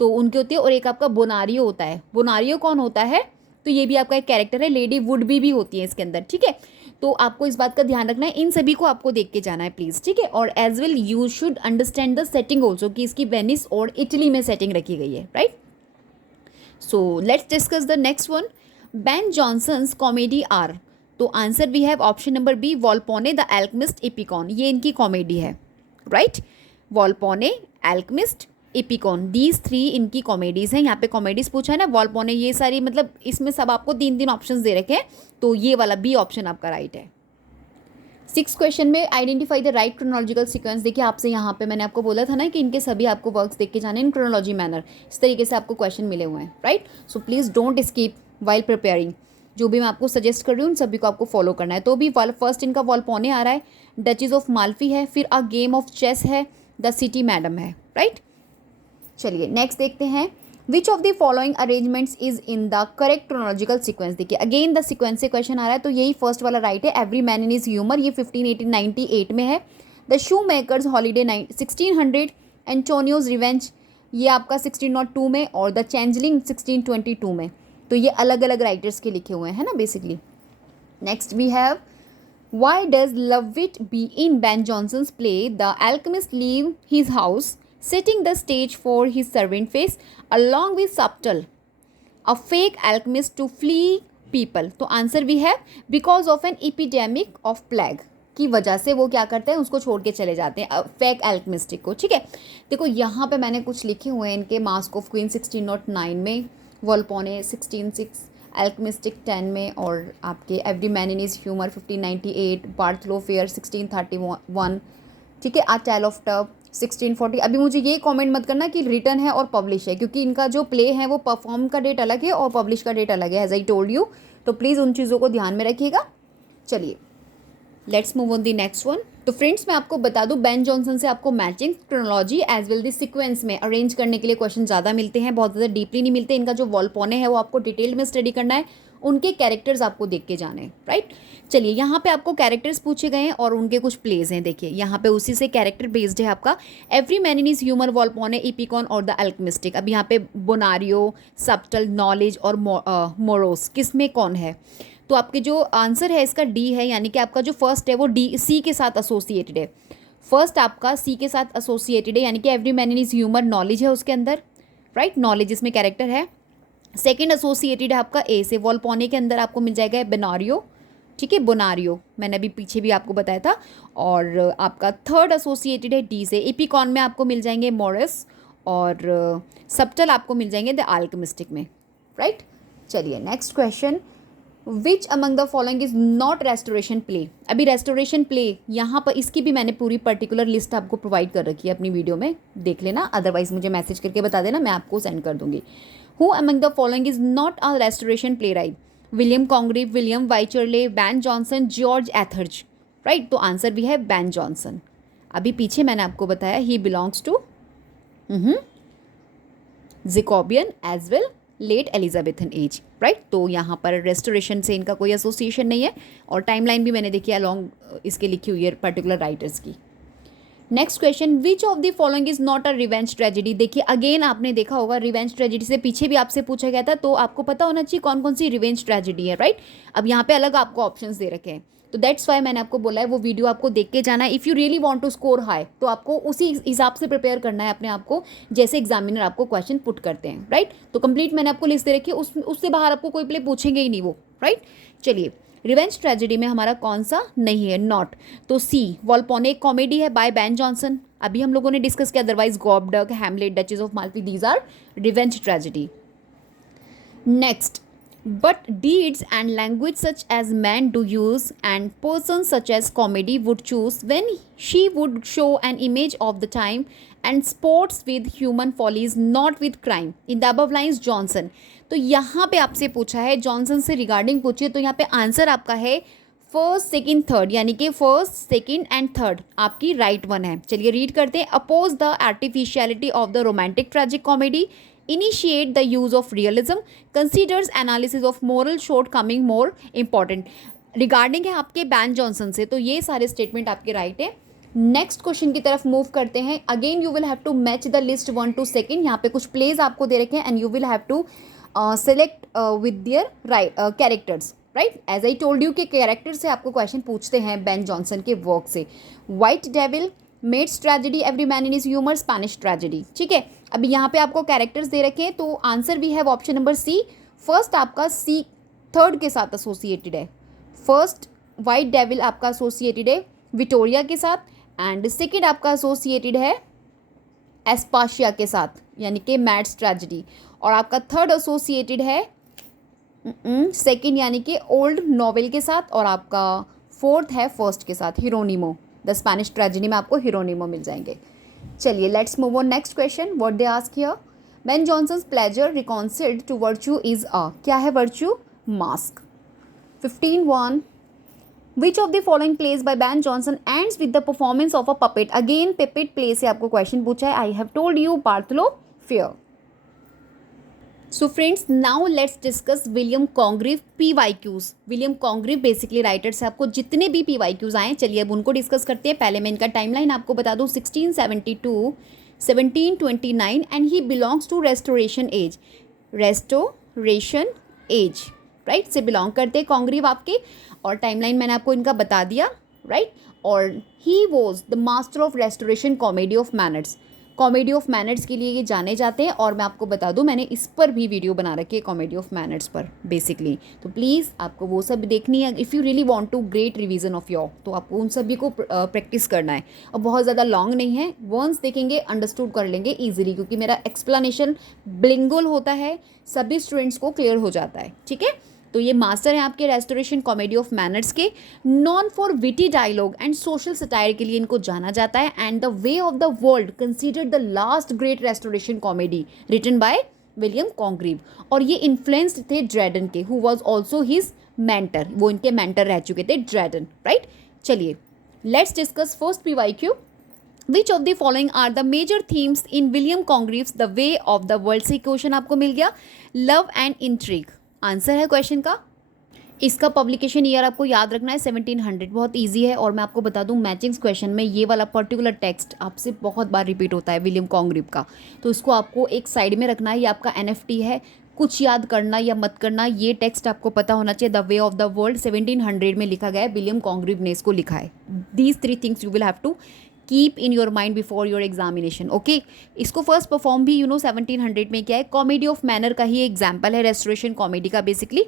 तो उनकी होती है। और एक आपका बोनारियो होता है। बोनारियो कौन होता है? तो ये भी आपका एक कैरेक्टर है, लेडी वुडबी भी होती है इसके अंदर, ठीक है। तो आपको इस बात का ध्यान रखना है, इन सभी को आपको देख के जाना है प्लीज़, ठीक है। और as well you should understand the setting also, कि इसकी वेनिस और इटली में सेटिंग रखी गई है, right. So let's discuss the next one, Ben Jonson's comedy are. तो answer we have option number B, Volpone the Alchemist, Epicoene. ये इनकी कॉमेडी है, right. Volpone, Alchemist, Epicoene, these 3 इनकी कॉमेडीज़ हैं। यहाँ पे कॉमेडीज़ पूछा है ना, वॉल्पोने, ये सारी, मतलब इसमें सब आपको 3 ऑप्शंस दे रखे हैं, तो ये वाला बी ऑप्शन आपका राइट है। 6 क्वेश्चन में identify the right chronological sequence. देखिए आपसे यहाँ पे मैंने आपको बोला था ना कि इनके सभी आपको वर्क्स देख के जाने इन क्रोनोलॉजी मैनर, इस तरीके से आपको क्वेश्चन मिले हुए हैं, right. So please don't skip while preparing. जो भी मैं आपको सजेस्ट कर रही हूँ उन सभी को आपको फॉलो करना है। तो भी फर्स्ट इनका वॉल्पोने आ रहा है, डचेस ऑफ माल्फी है, फिर अ गेम ऑफ चेस है, द सिटी मैडम है, राइट। चलिए नेक्स्ट देखते हैं, which of the following arrangements is in the correct chronological sequence. देखिए अगेन द सीक्वेंस से क्वेश्चन आ रहा है, तो यही फर्स्ट वाला राइट है, every man in is humour, ये 1598 में है। The shoemakers holiday 1600, Antonio's revenge ये आपका 1602 में, और द चेंजलिंग 1622 में। तो ये अलग अलग राइटर्स के लिखे हुए हैं ना basically. Next we have, why does Lovewit be in Ben Jonson's play the Alchemist leave his house, setting the stage for his servant face along with subtle, a fake alchemist to flee people। तो answer भी है because of an epidemic of plague, की वजह से वो क्या करते हैं, उसको छोड़ के चले जाते हैं, फेक एल्केमिस्टिक को, ठीक है। देखो यहाँ पे मैंने कुछ लिखे हुए हैं इनके, मास्क ऑफ क्वीन 1609 में, वॉल्पोने 1606, एल्केमिस्टिक 10 में, और आपके every man in is humour 1598, Bartholomew fair 1631, ठीक है, आ टेल ऑफ टब 1640। अभी मुझे ये कमेंट मत करना कि रिटर्न है और पब्लिश है, क्योंकि इनका जो प्ले है वो परफॉर्म का डेट अलग है और पब्लिश का डेट अलग है, एज आई टोल्ड यू। तो प्लीज़ उन चीज़ों को ध्यान में रखिएगा। चलिए let's move on the next one. तो फ्रेंड्स मैं आपको बता दूं, बेन जॉनसन से आपको matching chronology as well the sequence में अरेंज करने के लिए क्वेश्चन ज़्यादा मिलते हैं, बहुत ज़्यादा डीपली नहीं मिलते। इनका जो वॉल्पोने है वो आपको डिटेल में स्टडी करना है, उनके कैरेक्टर्स आपको देख के जाने हैं, राइट। चलिए यहाँ पे आपको कैरेक्टर्स पूछे गए हैं और उनके कुछ प्लेज हैं। देखिए यहाँ पे उसी से कैरेक्टर बेस्ड है आपका। Every man in is humour, Volpone, Epicoene और द अल्केमिस्टिक। अब यहाँ पे बोनारियो, सब्टल, नॉलेज और मोरोस किस में कौन है? तो आपके जो आंसर है इसका डी है, यानी कि आपका जो फर्स्ट है वो डी सी के साथ एसोसिएटेड है। फर्स्ट आपका सी के साथ एसोसिएटेड है, यानी कि every man in is humour, knowledge है उसके अंदर, राइट, नॉलेज इसमें कैरेक्टर है। सेकंड एसोसिएटेड है आपका ए से, वॉल्पोने के अंदर आपको मिल जाएगा बोनारियो, ठीक है, बोनारियो मैंने अभी पीछे भी आपको बताया था। और आपका थर्ड एसोसिएटेड है डी से, इपिकॉन में आपको मिल जाएंगे मोरिस, और सब्टल आपको मिल जाएंगे द अल्केमिस्टिक में, राइट। चलिए next question, which among the following is not restoration play. अभी रेस्टोरेशन प्ले यहाँ पर इसकी भी मैंने पूरी पर्टिकुलर लिस्ट आपको प्रोवाइड कर रखी है अपनी वीडियो में, देख लेना, अदरवाइज मुझे मैसेज करके बता देना, मैं आपको सेंड कर दूंगी। Who among the following is not a restoration play right? William Congreve, William Wycherley, Ben Jonson, George Etherege, right. तो आंसर भी है बैन जॉनसन। अभी पीछे मैंने आपको बताया he belongs to Jacobean age well late Elizabethan age, right. तो यहाँ पर रेस्टोरेशन से इनका कोई एसोसिएशन नहीं है, और टाइमलाइन भी मैंने देखी अलॉन्ग इसके लिखी हुई है पर्टिकुलर राइटर्स की। Next question, which of the following is not a revenge tragedy. देखिए अगेन आपने देखा होगा रिवेंज ट्रेजेडी से पीछे भी आपसे पूछा गया था, तो आपको पता होना चाहिए कौन कौन सी रिवेंज ट्रेजेडी है, राइट। अब यहाँ पे अलग आपको ऑप्शंस दे रखे हैं, तो दैट्स वाई मैंने आपको बोला है वो वीडियो आपको देख के जाना है। If you really want to score high, तो आपको उसी हिसाब से प्रिपेयर करना है अपने आप को, जैसे एग्जामिनर आपको क्वेश्चन पुट करते हैं, राइट। तो कंप्लीट मैंने आपको लिस्ट दे रखी है, उससे बाहर आपको कोई प्ले पूछेंगे ही नहीं वो, राइट। चलिए रिवेंज ट्रेजेडी में हमारा कौन सा नहीं है, नॉट, तो सी वॉल्पोने एक कॉमेडी है बाय बैन जॉनसन, अभी हम लोगों ने डिस्कस किया। Otherwise Gorboduc, Hamlet, Duchess of Malfi, these are revenge tragedy. Next, but deeds and language such as men do use and persons such as comedy would choose when she would show an image of the time and sports with human follies not with crime in the above lines Johnson। तो यहाँ पे आपसे पूछा है Johnson से regarding पूछिए, तो यहाँ पे आंसर आपका है फर्स्ट, सेकंड, थर्ड, यानी कि फर्स्ट, सेकंड एंड थर्ड आपकी राइट वन है। चलिए रीड करते हैं। Oppose the artificiality of the romantic tragic comedy, initiate the use of realism, considers analysis of moral shortcoming more important। Regarding है आपके Ben Jonson से, तो ये सारे स्टेटमेंट आपके राइट है। नेक्स्ट क्वेश्चन की तरफ मूव करते हैं। Again you will have to match the list 1 to 2। यहाँ पे कुछ प्लेज आपको दे रखे हैं and you will have to select with their right characters, right. As I told you के कैरेक्टर से आपको क्वेश्चन पूछते हैं बैन जॉनसन के वर्क से। White devil, maid's tragedy, every man in is humour, Spanish tragedy, ठीक है। अभी यहाँ पे आपको कैरेक्टर्स दे रखे हैं, तो आंसर भी है ऑप्शन नंबर सी। फर्स्ट आपका सी थर्ड के साथ एसोसिएटेड है। फर्स्ट वाइट डेविल आपका एसोसिएटेड है विक्टोरिया के साथ, एंड सेकेंड आपका एसोसिएटेड है एस्पाशिया के साथ, यानी कि मैड्स ट्रेजेडी, और आपका थर्ड एसोसिएटेड है सेकेंड यानी कि ओल्ड नॉवेल के साथ, और आपका फोर्थ है फर्स्ट के साथ हिरोनिमो, द स्पेनिश ट्रेजेडी में आपको हिरोनिमो मिल जाएंगे। चलिए let's move on next question. What they ask here, Ben Jonson's pleasure reconciled to virtue is a, क्या है virtue? Masque. 15-1, which of the following plays by Ben Jonson ends with the performance of a puppet. Again puppet play से आपको question पूछा है। I have told you Bartholomew fair. So friends now let's discuss William Congreve PYQs। William Congreve basically writer से आपको जितने भी PYQs आए, चलिए अब उनको डिस्कस करते हैं। पहले मैं इनका टाइमलाइन आपको बता दूं, 1672, 1729, and he belongs to restoration age, restoration age, right से बिलोंग करते हैं कॉन्ग्रीव आपके, और टाइमलाइन मैंने आपको इनका बता दिया, राइट। और he was the master of restoration comedy of manners. Comedy of manners के लिए ये जाने जाते हैं, और मैं आपको बता दूं मैंने इस पर भी वीडियो बना रखी है कॉमेडी ऑफ मैनर्स पर बेसिकली, तो प्लीज़ आपको वो सब देखनी है। If you really want to great revision of your, तो आपको उन सभी को प्रैक्टिस करना है, और बहुत ज़्यादा लॉन्ग नहीं है, वंस देखेंगे अंडरस्टूड कर लेंगे ईजिली, क्योंकि मेरा एक्सप्लेनेशन बिलिंगुअल होता है, सभी स्टूडेंट्स को क्लियर हो जाता है, ठीक है। तो ये मास्टर हैं आपके रेस्टोरेशन कॉमेडी ऑफ मैनर्स के। Known for witty dialogue and social satire के लिए इनको जाना जाता है, and the way of the world considered the last great restoration comedy written by William Congreve, और ये इन्फ्लुएंस्ड थे ड्रेडन के, who was also his mentor, वो इनके मेंटर रह चुके थे ड्रेडन, राइट। चलिए let's discuss first PYQ। Which of the following are the major themes in William कॉन्ग्रीव्स the way of the world से क्वेश्चन आपको मिल गया, लव एंड इंट्रिग आंसर है क्वेश्चन का। इसका पब्लिकेशन ईयर आपको याद रखना है 1700, बहुत इजी है। और मैं आपको बता दूं मैचिंग्स क्वेश्चन में ये वाला पर्टिकुलर टेक्स्ट आपसे बहुत बार रिपीट होता है विलियम कॉन्ग्रीव का, तो इसको आपको एक साइड में रखना है, ये आपका NFT है, कुछ याद करना या मत करना, ये टेक्स्ट आपको पता होना चाहिए। The way of the world 1700 में लिखा गया है, विलियम कॉन्ग्रीव ने इसको लिखा है। These 3 things you will have to keep in your mind before your examination, okay. इसको फर्स्ट परफॉर्म भी 1700 में किया है, कॉमेडी ऑफ मैनर का ही एग्जाम्पल है रेस्टोरेशन कॉमेडी का बेसिकली।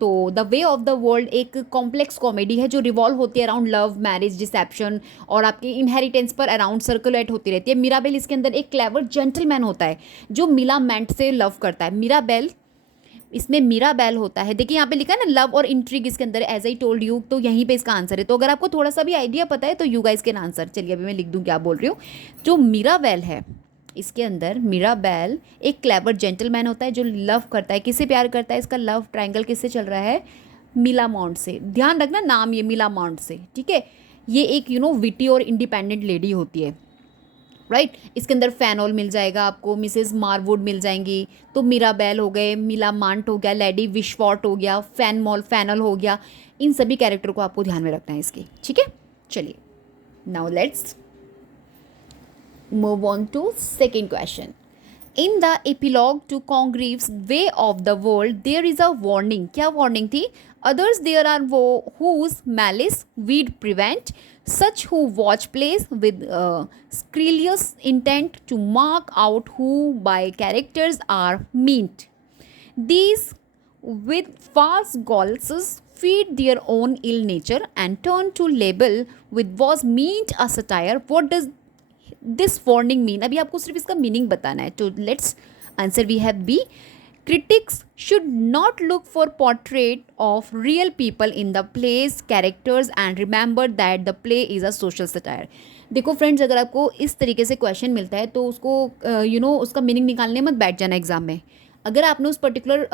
तो the way of the world एक कॉम्प्लेक्स कॉमेडी है जो रिवॉल्व होती है अराउंड लव, मैरिज, डिसेप्शन और आपके इनहेरिटेंस पर अराउंड सर्कुलेट होती रहती है। मिराबेल इसके अंदर एक क्लेवर जेंटलमैन होता है जो मिलामेंट से लव करता है। मिराबेल, इसमें मिराबेल होता है, देखिए यहाँ पे लिखा है ना लव और इंट्रिग इसके अंदर, एज आई टोल्ड यू, तो यहीं पे इसका आंसर है। तो अगर आपको थोड़ा सा भी आइडिया पता है तो यू गाइस कैन आंसर। चलिए अभी मैं लिख दूँ क्या बोल रही हूँ। जो मिराबेल है इसके अंदर, मिराबेल एक क्लेवर जेंटलमैन होता है जो लव करता है, किससे प्यार करता है, इसका लव ट्रायंगल किससे चल रहा है, मिलामाउंट से। ध्यान रखना नाम ये मिलामाउंट से, ठीक है। ये एक विटी और इंडिपेंडेंट लेडी होती है, राइट। इसके अंदर फैनॉल मिल जाएगा आपको, मिसेस मारवुड मिल जाएंगी। तो मिराबेल हो गए, मिलामांट हो गया, लेडी विशफॉर्ट हो गया, फैनल हो गया, इन सभी कैरेक्टर को आपको ध्यान में रखना है इसके, ठीक है। चलिए now let's move on to second question. In the epilogue to Congreve's way of the world there is a warning. क्या वार्निंग थी? Others there are whose malice we'd prevent, such who watch plays with scurrilous intent to mark out who by characters are meant. These with false goals feed their own ill nature and turn to label with was meant a satire. What does this warning mean? अभी आपको सिर्फ इसका meaning बताना है। तो let's answer we have B. Critics should not look for portrait of real people in the play's characters and remember that the play is a social satire. देखो friends, अगर आपको इस तरीके से क्वेश्चन मिलता है तो उसको उसका मीनिंग निकालने मत बैठ जाना एग्जाम में। अगर आपने उस पर्टिकुलर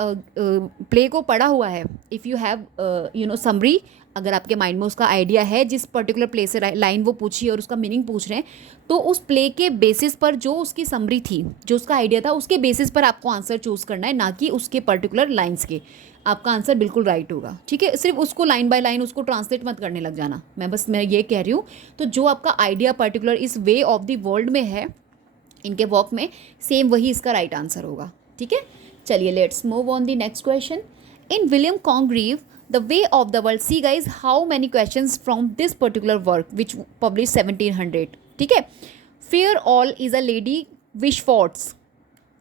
प्ले को पढ़ा हुआ है, इफ़ यू हैव समरी, अगर आपके माइंड में उसका आइडिया है जिस पर्टिकुलर प्ले से लाइन वो पूछी है और उसका मीनिंग पूछ रहे हैं, तो उस प्ले के बेसिस पर जो उसकी समरी थी, जो उसका आइडिया था, उसके बेसिस पर आपको आंसर चूज़ करना है, ना कि उसके पर्टिकुलर लाइन्स के। आपका आंसर बिल्कुल राइट होगा, ठीक है। सिर्फ उसको लाइन बाय लाइन उसको ट्रांसलेट मत करने लग जाना, मैं ये कह रही हूँ। तो जो आपका आइडिया पर्टिकुलर इस वे ऑफ द वर्ल्ड में है, इनके वर्क में, सेम वही इसका राइट आंसर होगा, ठीक है। चलिए let's move on the next question. In William Congreve The Way of the World, see guys how many questions from this particular work which published 1700, ठीक है। Fear all is a lady Wishforts,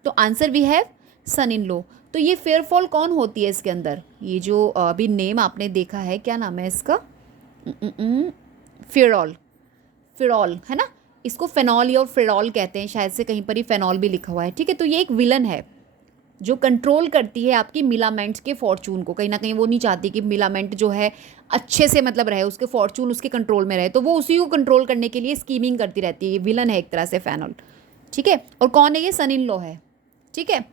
तो answer भी है सन इन लो। तो ये फेयरफॉल कौन होती है इसके अंदर? ये जो अभी नेम आपने देखा है, क्या नाम है इसका? फिरॉल, फिरॉल है ना, इसको फेनॉल या फिरॉल कहते हैं, शायद से कहीं पर ही फेनॉल भी लिखा हुआ है, ठीक है। तो ये एक विलन है जो कंट्रोल करती है आपकी मिलामेंट्स के फॉर्चून को। कहीं ना कहीं वो नहीं चाहती कि मिलामेंट जो है अच्छे से मतलब रहे, उसके फॉर्चून उसके कंट्रोल में रहे, तो वो उसी को कंट्रोल करने के लिए स्कीमिंग करती रहती है। ये विलन है एक तरह से फैनल, ठीक है। और कौन है ये? सन इन लॉ है, ठीक है।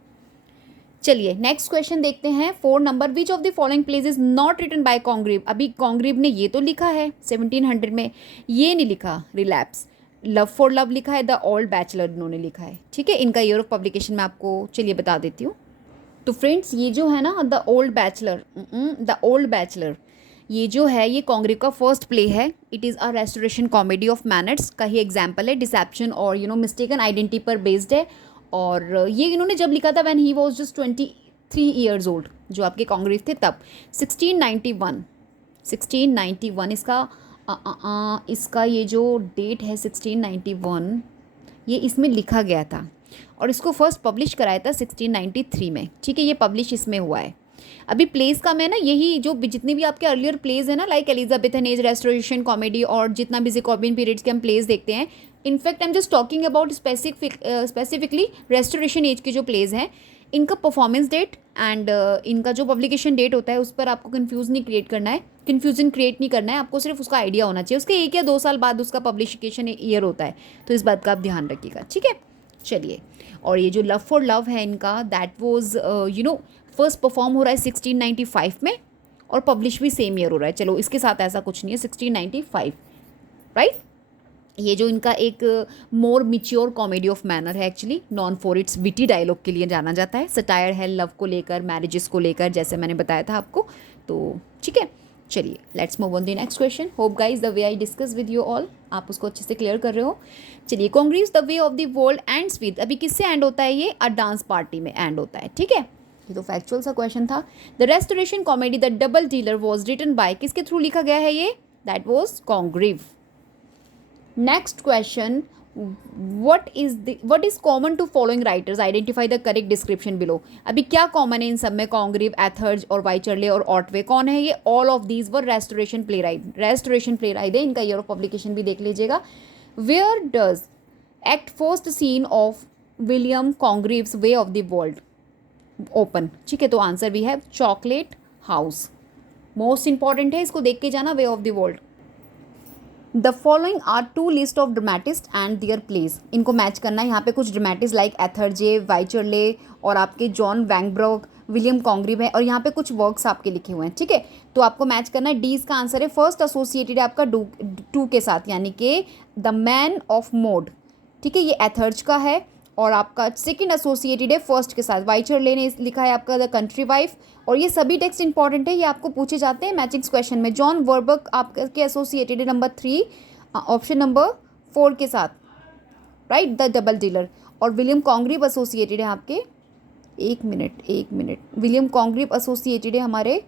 चलिए नेक्स्ट क्वेश्चन देखते हैं, 4 number. Which of the following plays is not written by Congreve. अभी कॉन्ग्रीव ने ये तो लिखा है 1700 में, ये नहीं लिखा रिलैप्स, लव फॉर लव लिखा है, द ओल्ड बैचलर इन्होंने लिखा है, ठीक है। इनका ईयर ऑफ पब्लिकेशन मैं आपको चलिए बता देती हूँ। तो फ्रेंड्स ये जो है ना द ओल्ड बैचलर, ये जो है ये कॉन्ग्रीव का फर्स्ट प्ले है। It is a restoration comedy of manners का ही एग्जाम्पल है, डिसेप्शन और मिस्टेकन आइडेंटिटी पर बेस्ड है। और ये इन्होंने जब लिखा था when he was just 23 years old, जो आपके कॉन्ग्रीव थे तब। 1691 इसका ये जो डेट है 1691, ये इसमें लिखा गया था और इसको फर्स्ट पब्लिश कराया था 1693 में, ठीक है, ये पब्लिश इसमें हुआ है। अभी प्लेस का मैं ना यही जो जितने भी आपके अर्लियर प्लेस है ना, like Elizabethan age, restoration comedy और जितना भी जैकोबियन पीरियड्स के हम प्लेस देखते हैं, in fact I am just talking about specifically restoration age के जो प्लेस हैं, इनका परफॉर्मेंस डेट एंड इनका जो पब्लिकेशन डेट होता है उस पर आपको कन्फ्यूज़न क्रिएट नहीं करना है, आपको सिर्फ उसका आइडिया होना चाहिए। उसके 1 या 2 साल बाद उसका पब्लिकेशन ईयर होता है, तो इस बात का आप ध्यान रखिएगा, ठीक है। चलिए, और ये जो लव फॉर लव है इनका, दैट वॉज फर्स्ट परफॉर्म हो रहा है 1695 में और पब्लिश भी सेम ईयर हो रहा है। चलो, इसके साथ ऐसा कुछ नहीं है, 1695, राइट। ये जो इनका एक more mature comedy of manner है, actually known for its witty dialogue के लिए जाना जाता है, सटायर है लव को लेकर, मैरिजेस को लेकर, जैसे मैंने बताया था आपको, तो ठीक है। चलिए, let's move on the next question. Hope guys the way I discuss with you all, आप उसको अच्छे से क्लियर कर रहे हो। चलिए, Congress the way of the world ends with, अभी किससे एंड होता है ये, अ डांस पार्टी में एंड होता है, ठीक है। ये तो फैक्चुअल सा क्वेश्चन था। The restoration comedy the double dealer was written by, किसके थ्रू लिखा गया है ये, that was Congreve. Next question, what is common to following writers, identify the correct description below। अभी क्या कॉमन है इन सब में, कॉन्ग्रीव, एथर्ज और वाइचरले और ऑटवे, कौन है ये, all of these were restoration playwright है, इनका ईयर ऑफ पब्लिकेशन भी देख लीजिएगा। Where does act first scene of William Congreve's way of the world open, ठीक है, तो answer we have chocolate house, most important है, इसको देख के जाना, way of the world. The following are 2 list of dramatist and their plays, इनको match करना है। यहाँ पे कुछ ड्रामेटिस्ट लाइक एथरजे, वाइचरले और आपके जॉन वैंगब्रोक, विलियम कॉन्ग्रीव है, और यहाँ पे कुछ वर्क्स आपके लिखे हुए हैं, ठीक है, तो आपको मैच करना है। डी इसका आंसर है, फर्स्ट एसोसिएटेड है आपका 2 के साथ, यानी कि द मैन ऑफ मोड, ठीक है, ये एथर्ज का है, और आपका सेकंड एसोसिएटेड है फर्स्ट के साथ, वाइचरले ने लिखा है आपका द कंट्री वाइफ, और ये सभी टेक्स्ट इंपॉर्टेंट है, ये आपको पूछे जाते हैं मैचिंग्स क्वेश्चन में। जॉन वर्बक आपके एसोसिएटेड है नंबर 3 ऑप्शन नंबर 4 के साथ, राइट, द डबल डीलर, और विलियम कॉन्ग्रीव एसोसिएटेड है आपके, एक मिनट, विलियम कॉन्ग्रीव एसोसिएटेड है हमारे,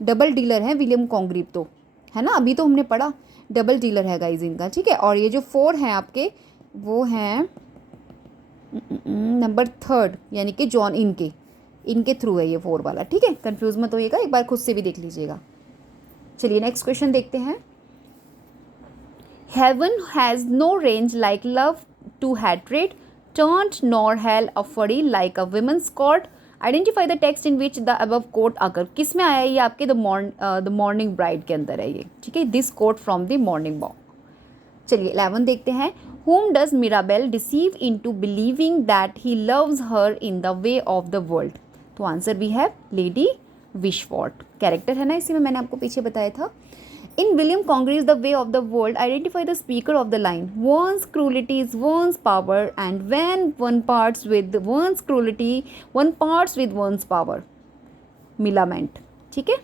डबल डीलर है विलियम कॉन्ग्रीव, तो है ना, अभी तो हमने पढ़ा डबल डीलर है गाइज इनका, ठीक है। और ये जो 4 हैं आपके, वो हैं नंबर 3, यानी कि जॉन, इनके थ्रू है ये 4 वाला, ठीक है, कंफ्यूज मत होइएगा, एक बार खुद से भी देख लीजिएगा। चलिए, नेक्स्ट क्वेश्चन देखते हैं। Heaven has no rage like love to hatred, turned nor hell a fury like a women's scorned, identify the text in which the above quote occur, किस में आया है ये आपके, द मॉर्निंग ब्राइड के अंदर है ये, ठीक है, this quote from the morning walk. चलिए, 11 देखते हैं। Whom does Mirabel deceive into believing that he loves her in the way of the world? तो आंसर भी है लेडी विशवॉट, कैरेक्टर है ना इसी में, मैंने आपको पीछे बताया था। In William Congreve the way of the world, identify the speaker of the line, one's cruelty is one's power and when one parts with one's cruelty one parts with one's power, Millamant, ठीक है।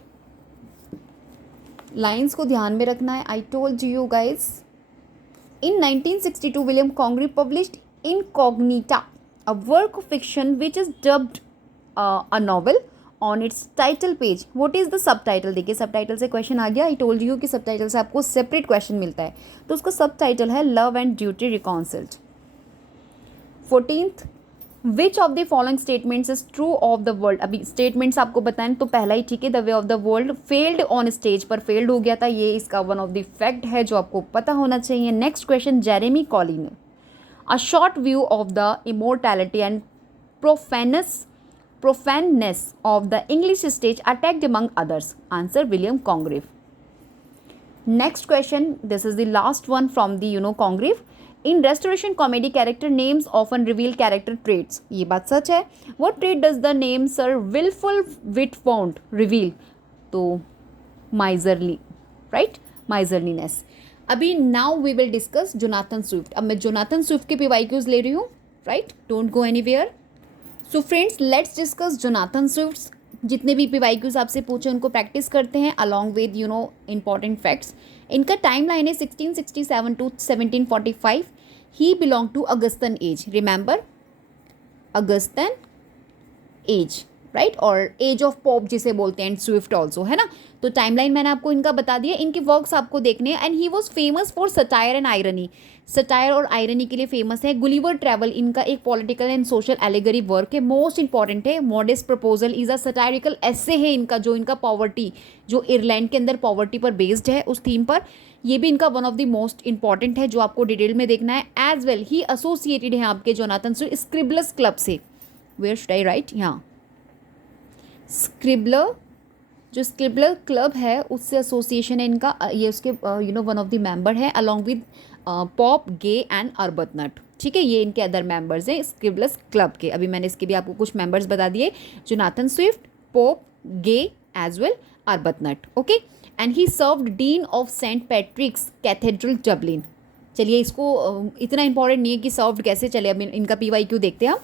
Lines को ध्यान में रखना है, I told you guys. In 1962, William Congreve published Incognita, a work of fiction which is dubbed a novel on its title page. What is the subtitle? देखिए, subtitle से question आ गया। I told you कि subtitle से आपको separate question मिलता है, तो उसका subtitle है Love and Duty Reconciled। 14th, which of the following statements is true of the world, अभी स्टेटमेंट्स आपको बताएं तो पहला ही ठीक है, the way of the world failed on stage पर फेल्ड हो गया था, ये इसका वन ऑफ द फैक्ट है जो आपको पता होना चाहिए। Next question, Jeremy Collin, a short view of the immortality and profaneness of the English stage attacked among others, answer William Congreve. Next question, this is the last one from the Congreve. In Restoration comedy character names often reveal character traits, ये बात सच है। What trait does the name Sir Wilful Witfont reveal, तो miserly, right, miserliness. अभी now we will discuss Jonathan Swift. अब मैं Jonathan Swift के PYQs ले रही हूँ, right, don't go anywhere. So friends, let's discuss Jonathan Swift. जितने भी PYQs आपसे पूछे उनको प्रैक्टिस करते हैं अलॉन्ग विद इंपॉर्टेंट फैक्ट्स। इनका टाइम लाइन है 1667 to 1745। He belong to Augustan age, remember Augustan age, right, और एज ऑफ पॉप जिसे बोलते हैं, एंड स्विफ्ट ऑल्सो, है ना। तो टाइमलाइन मैंने आपको इनका बता दिया, इनके वर्क्स आपको देखने हैं। And he was famous for satire and irony, satire और आयरनी के लिए फेमस है। गुलिवर ट्रैवल इनका एक political and social allegory work है, मोस्ट इंपॉर्टेंट है। Modest proposal is a satirical essay है इनका, जो इनका पॉवर्टी, जो आयरलैंड के अंदर पॉवर्टी पर बेस्ड है, उस थीम पर। ये भी इनका one of the most important है, जो आपको डिटेल में देखना है। एज वेल ही एसोसिएटेड है आपके जोनाथन स्विफ्ट स्क्रिबलर्स क्लब से। वेयर शुड आई राइट, यहाँ स्क्रिबलर, जो स्क्रिबलर क्लब है उससे एसोसिएशन है इनका, ये उसके वन ऑफ द मेंबर है, along with Pope, Gay and Arbuthnot. ठीक है, ये इनके अदर मेंबर्स हैं स्क्रिबलर्स क्लब के। अभी मैंने इसके भी आपको कुछ मेंबर्स बता दिए, Jonathan Swift, Pope, Gay as well Arbuthnot. Okay, and he served Dean of Saint Patrick's Cathedral Dublin. चलिए, इसको इतना इंपॉर्टेंट नहीं है कि सर्व्ड कैसे चले, अब इनका PYQ देखते हैं हम।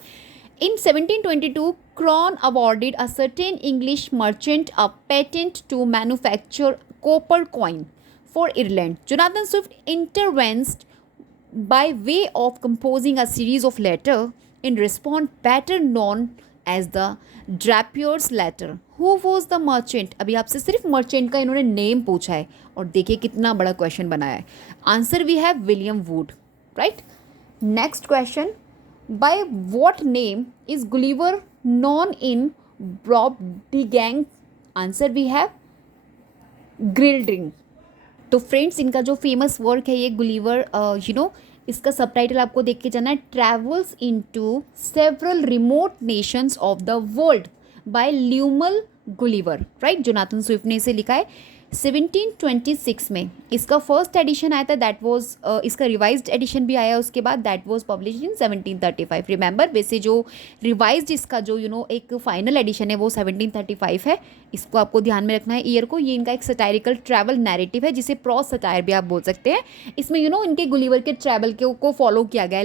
In 1722, Crown awarded a certain English merchant a patent to manufacture copper coin for Ireland. Jonathan Swift intervened by way of composing a series of letters in response better known as the Drapier's letter. Who was the merchant? अभी आपसे सिर्फ merchant का इन्होंने name पूछा है, और देखिए कितना बड़ा क्वेश्चन बनाया है। Answer we have William Wood, right. Next question, by what name is Gulliver known in Brobdingnag? Answer we have Grildrig. तो फ्रेंड्स, इनका जो फेमस वर्क है ये गुलिवर, इसका सबटाइटल आपको देख के जाना है, travels into several remote nations of the world by Lemuel Gulliver, right. Jonathan Swift ने इसे लिखा है 1726 में। इसका फर्स्ट एडिशन आया था, दैट वाज, इसका रिवाइज्ड एडिशन भी आया उसके बाद, that was publish in 1735। Remember, वैसे जो रिवाइज्ड इसका जो एक फाइनल एडिशन है वो 1735 है। इसको आपको ध्यान में रखना है ईयर को। ये इनका एक सटायरिकल ट्रैवल नैरेटिव है, जिसे प्रॉस सटायर भी आप बोल सकते हैं। इसमें इनके गुलिवर के ट्रैवल को फॉलो किया गया है।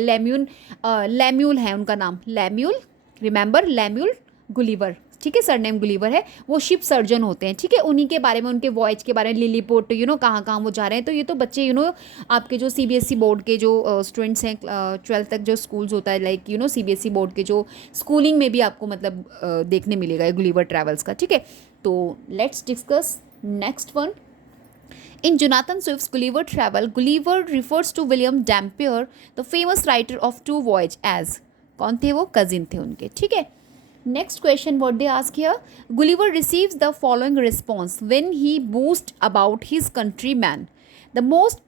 लैम्यूल है उनका नाम, लैम्यूल, रिमेंबर लैम्यूल गुलिवर, ठीक है, सरनेम गुलिवर है। वो शिप सर्जन होते हैं, ठीक है। उन्हीं के बारे में, उनके वॉयज के बारे में, लिलीपुट कहाँ कहाँ वो जा रहे हैं। तो ये तो बच्चे आपके जो CBSE बोर्ड के जो स्टूडेंट्स हैं, 12th तक जो स्कूल्स होता है, लाइक CBSE बोर्ड के जो स्कूलिंग में भी आपको मतलब देखने मिलेगा गुलिवर ट्रैवल्स का, ठीक है। तो let's discuss next one. In Jonathan Swift's Gulliver Travel, Gulliver refers to William Dampier, the famous writer of Two Voyages, as, कौन थे वो? कजिन थे उनके, ठीक है। Next question, what they ask here, Gulliver receives the following response when he boasts about his countrymen: the most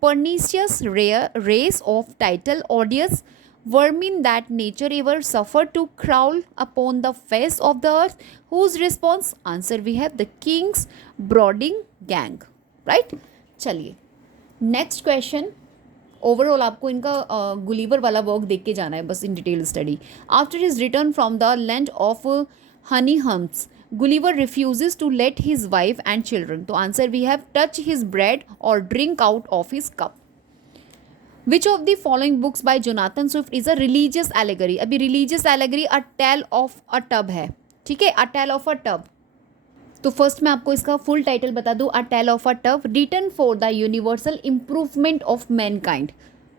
pernicious race of title odious vermin that nature ever suffered to crawl upon the face of the earth. Whose response? Answer we have the King's Brooding Gang, right? चलिए next question. Overall आपको इनका Gulliver वाला work देख के जाना है बस in detail study. After his return from the land of Houyhnhnms, Gulliver refuses to let his wife and children. तो answer we have touch his bread और drink out of his cup. Which of the following books by Jonathan Swift is a religious allegory? अभी religious allegory a tale of a tub है, ठीक है, a tale of a tub. तो first मैं आपको इसका full title बता दूं, a tale of a tub written for the universal improvement of mankind,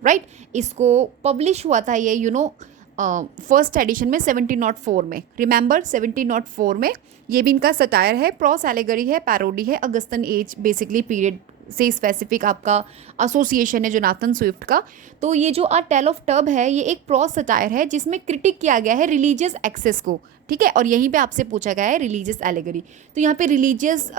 right. इसको पब्लिश हुआ था ये फर्स्ट एडिशन में 1704 में, रिमेंबर 1704 में। ये भी इनका सटायर है, प्रॉस एलेगरी है, पैरोडी है, अगस्तन एज बेसिकली पीरियड से स्पेसिफिक आपका एसोसिएशन है जोनाथन स्विफ्ट का। तो ये जो अ टेल ऑफ टब है ये एक प्रॉस सटायर है जिसमें क्रिटिक किया गया है रिलीजियस एक्सेस को, ठीक है। और यहीं पे आपसे पूछा गया है रिलीजियस एलेगरी। तो यहाँ पे रिलीजियस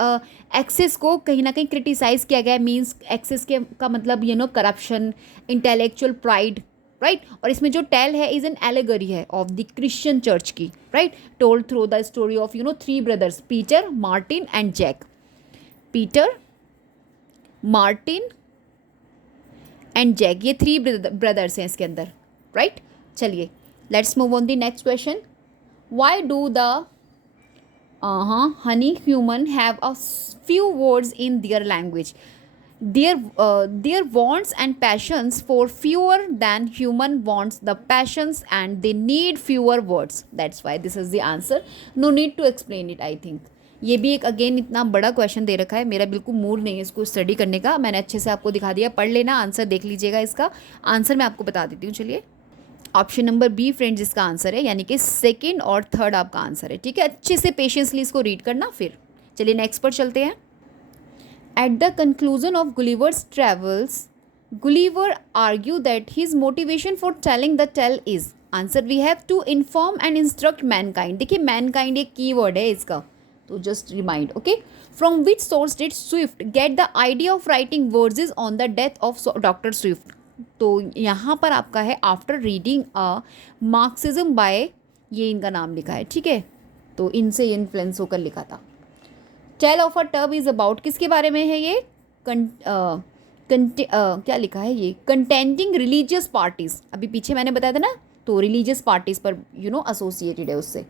एक्सेस को कहीं ना कहीं क्रिटिसाइज किया गया है, मीन्स एक्सेस के का मतलब करप्शन, इंटेलेक्चुअल प्राइड, राइट। और इसमें जो टेल है इज एन एलेगरी है ऑफ द क्रिश्चियन चर्च की, right, told through the story of 3 brothers, Peter, Martin and Jack. Peter, Martin and Jack, ये 3 ब्रदर्स हैं इसके अंदर, राइट। चलिए let's move on the next question. Why do the honey human have a few words in their language? Their wants and passions for fewer than human wants the passions and they need fewer words. That's why this is the answer. No need to explain it, I think. ये भी एक again इतना बड़ा question दे रखा है, मेरा बिल्कुल mood नहीं है इसको स्टडी करने का। मैंने अच्छे से आपको दिखा दिया, पढ़ लेना, आंसर देख लीजिएगा। इसका आंसर मैं आपको बता देती हूँ। चलिए ऑप्शन नंबर बी फ्रेंड्स इसका आंसर है, यानी कि सेकेंड और थर्ड आपका आंसर है। ठीक है, अच्छे से पेशेंसली इसको रीड करना। फिर चलिए नेक्स्ट पर चलते हैं। At the conclusion of Gulliver's travels, Gulliver argue that his motivation for telling the tale is, answer we have to inform and instruct mankind. देखिए मैनकाइंड एक की वर्ड है इसका, तो just remind. Okay, from which source did Swift get the idea of writing verses on the death of doctor Swift. तो यहाँ पर आपका है after reading a maxim by, ये इनका नाम लिखा है। ठीक है, तो इनसे इन्फ्लुएंस होकर लिखा था। Tale of a tub is about, किसके बारे में है ये? क्या लिखा है ये? कंटेंटिंग रिलीजियस पार्टीज, अभी पीछे मैंने बताया था ना, तो रिलीजियस पार्टीज पर एसोसिएटेड है उससे।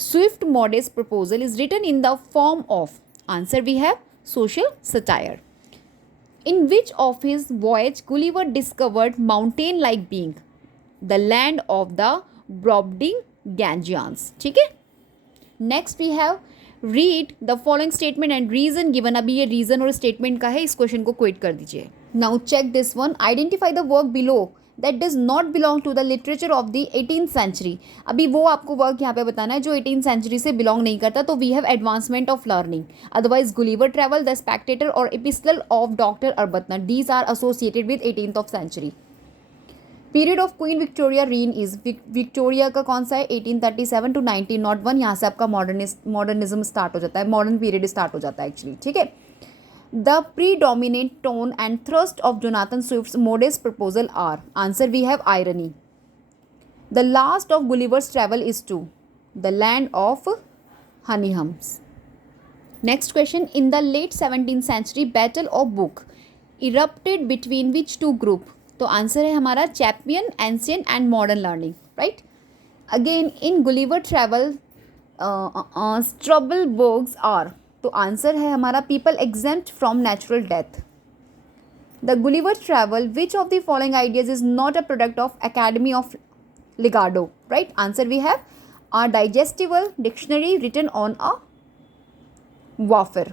Swift modest proposal is written in the form of, answer we have social satire. In which of his voyage Gulliver discovered mountain-like being, the land of the Brobdingnagians? ठीक है, next we have read the following statement and reason given. अभी ये reason और statement का है, इस question को quit कर दीजिए। Now check this one, identify the work below that does not belong to the literature of the 18th century. अभी वो आपको वर्क यहाँ पे बताना है जो 18th सेंचुरी से बिलोंग नहीं करता। तो we have advancement of learning, otherwise Gulliver travel, the Spectator और epistle of doctor Arbuthnot, these are associated with 18th of century. Period of Queen Victoria reign is, Victoria का कौन सा है? 1837 to 1901। यहाँ से आपका मॉडर्निज्म स्टार्ट हो जाता है, मॉडर्न पीरियड स्टार्ट हो जाता है एक्चुअली। ठीक है, the predominant tone and thrust of Jonathan Swift's Modest Proposal are, answer we have irony. The last of Gulliver's travel is to the land of Houyhnhnms. Next question, in the late 17th century battle of book erupted between which two group? तो answer है हमारा चैप्मियन, ancient and modern learning, right. Again in Gulliver travel Struldbrugs are, तो answer है हमारा people exempt from natural death. The Gulliver travel which of the following ideas is not a product of academy of Lagado, right, answer we have a digestible dictionary written on a wafer.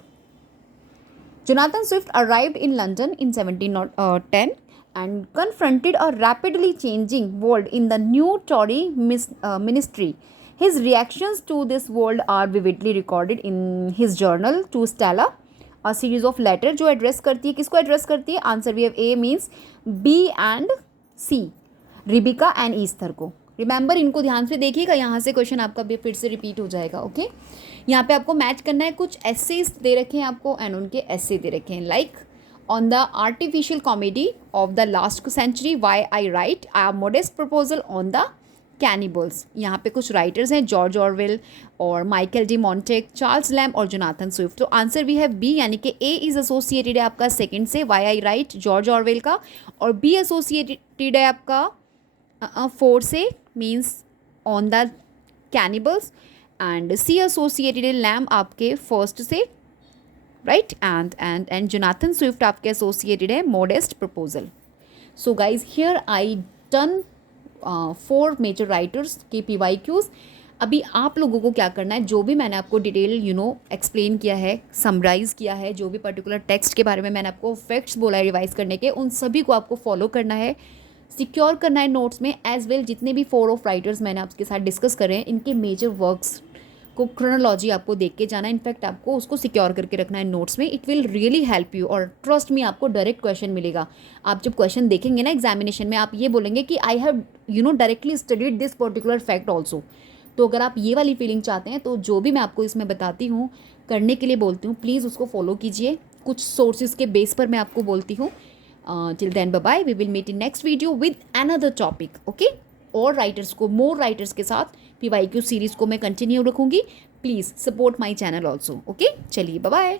Jonathan Swift arrived in London in 1710 and confronted a rapidly changing world in the new Tory ministry. His reactions to this world are vividly recorded in his journal to Stella, a series of letters जो address करती है, किसको address करती है? Answer we have A means B and C, Rebecca and Esther को। Remember, इनको ध्यान से देखिएगा, यहाँ से क्वेश्चन आपका भी फिर से रिपीट हो जाएगा। ओके, यहाँ पे आपको मैच करना है, कुछ एसेज दे रखे हैं आपको एंड उनके एसे दे रखे हैं, like on the artificial comedy of the last century why I write a modest proposal on the cannibals. यहाँ पे कुछ राइटर्स हैं, जॉर्ज ऑरवेल और Michael de Montaigne, Charles Lamb और जोनाथन स्विफ्ट। तो आंसर वी हैव बी, यानी कि A is associated है आपका सेकंड से, why I write George Orwell का, और बी एसोसिएटेड है आपका 4 से, means on the cannibals, and C associated है लैम्ब आपके फर्स्ट से, राइट, एंड जोनाथन स्विफ्ट आपके एसोसिएटेड है modest proposal. So guys here I done 4 major writers के PYQs। अभी आप लोगों को क्या करना है, जो भी मैंने आपको डिटेल एक्सप्लेन किया है, समराइज़ किया है, जो भी पर्टिकुलर टेक्स्ट के बारे में मैंने आपको फैक्ट्स बोला है रिवाइज करने के, उन सभी को आपको फॉलो करना है, सिक्योर करना है नोट्स में, एज वेल जितने भी 4 ऑफ राइटर्स मैंने आपके साथ डिस्कस करे हैं, इनके मेजर वर्क्स को क्रोनोलॉजी आपको देख के जाना है। इनफैक्ट आपको उसको सिक्योर करके रखना है नोट्स में, it will really help you. और ट्रस्ट मी, आपको डायरेक्ट क्वेश्चन मिलेगा। आप जब क्वेश्चन देखेंगे ना एग्जामिनेशन में, आप ये बोलेंगे कि I have directly studied this particular fact also. तो अगर आप ये वाली फीलिंग चाहते हैं, तो जो भी मैं आपको इसमें बताती हूँ, करने के लिए बोलती हूँ, प्लीज़ उसको फॉलो कीजिए। कुछ सोर्सेज के बेस पर मैं आपको बोलती हूँ। Till then bye bye, we will meet in next video with another topic. Okay, और राइटर्स को, मोर राइटर्स के साथ PYQ सीरीज़ को मैं कंटिन्यू रखूँगी। Please support my channel also. Okay, चलिए बाय बाय।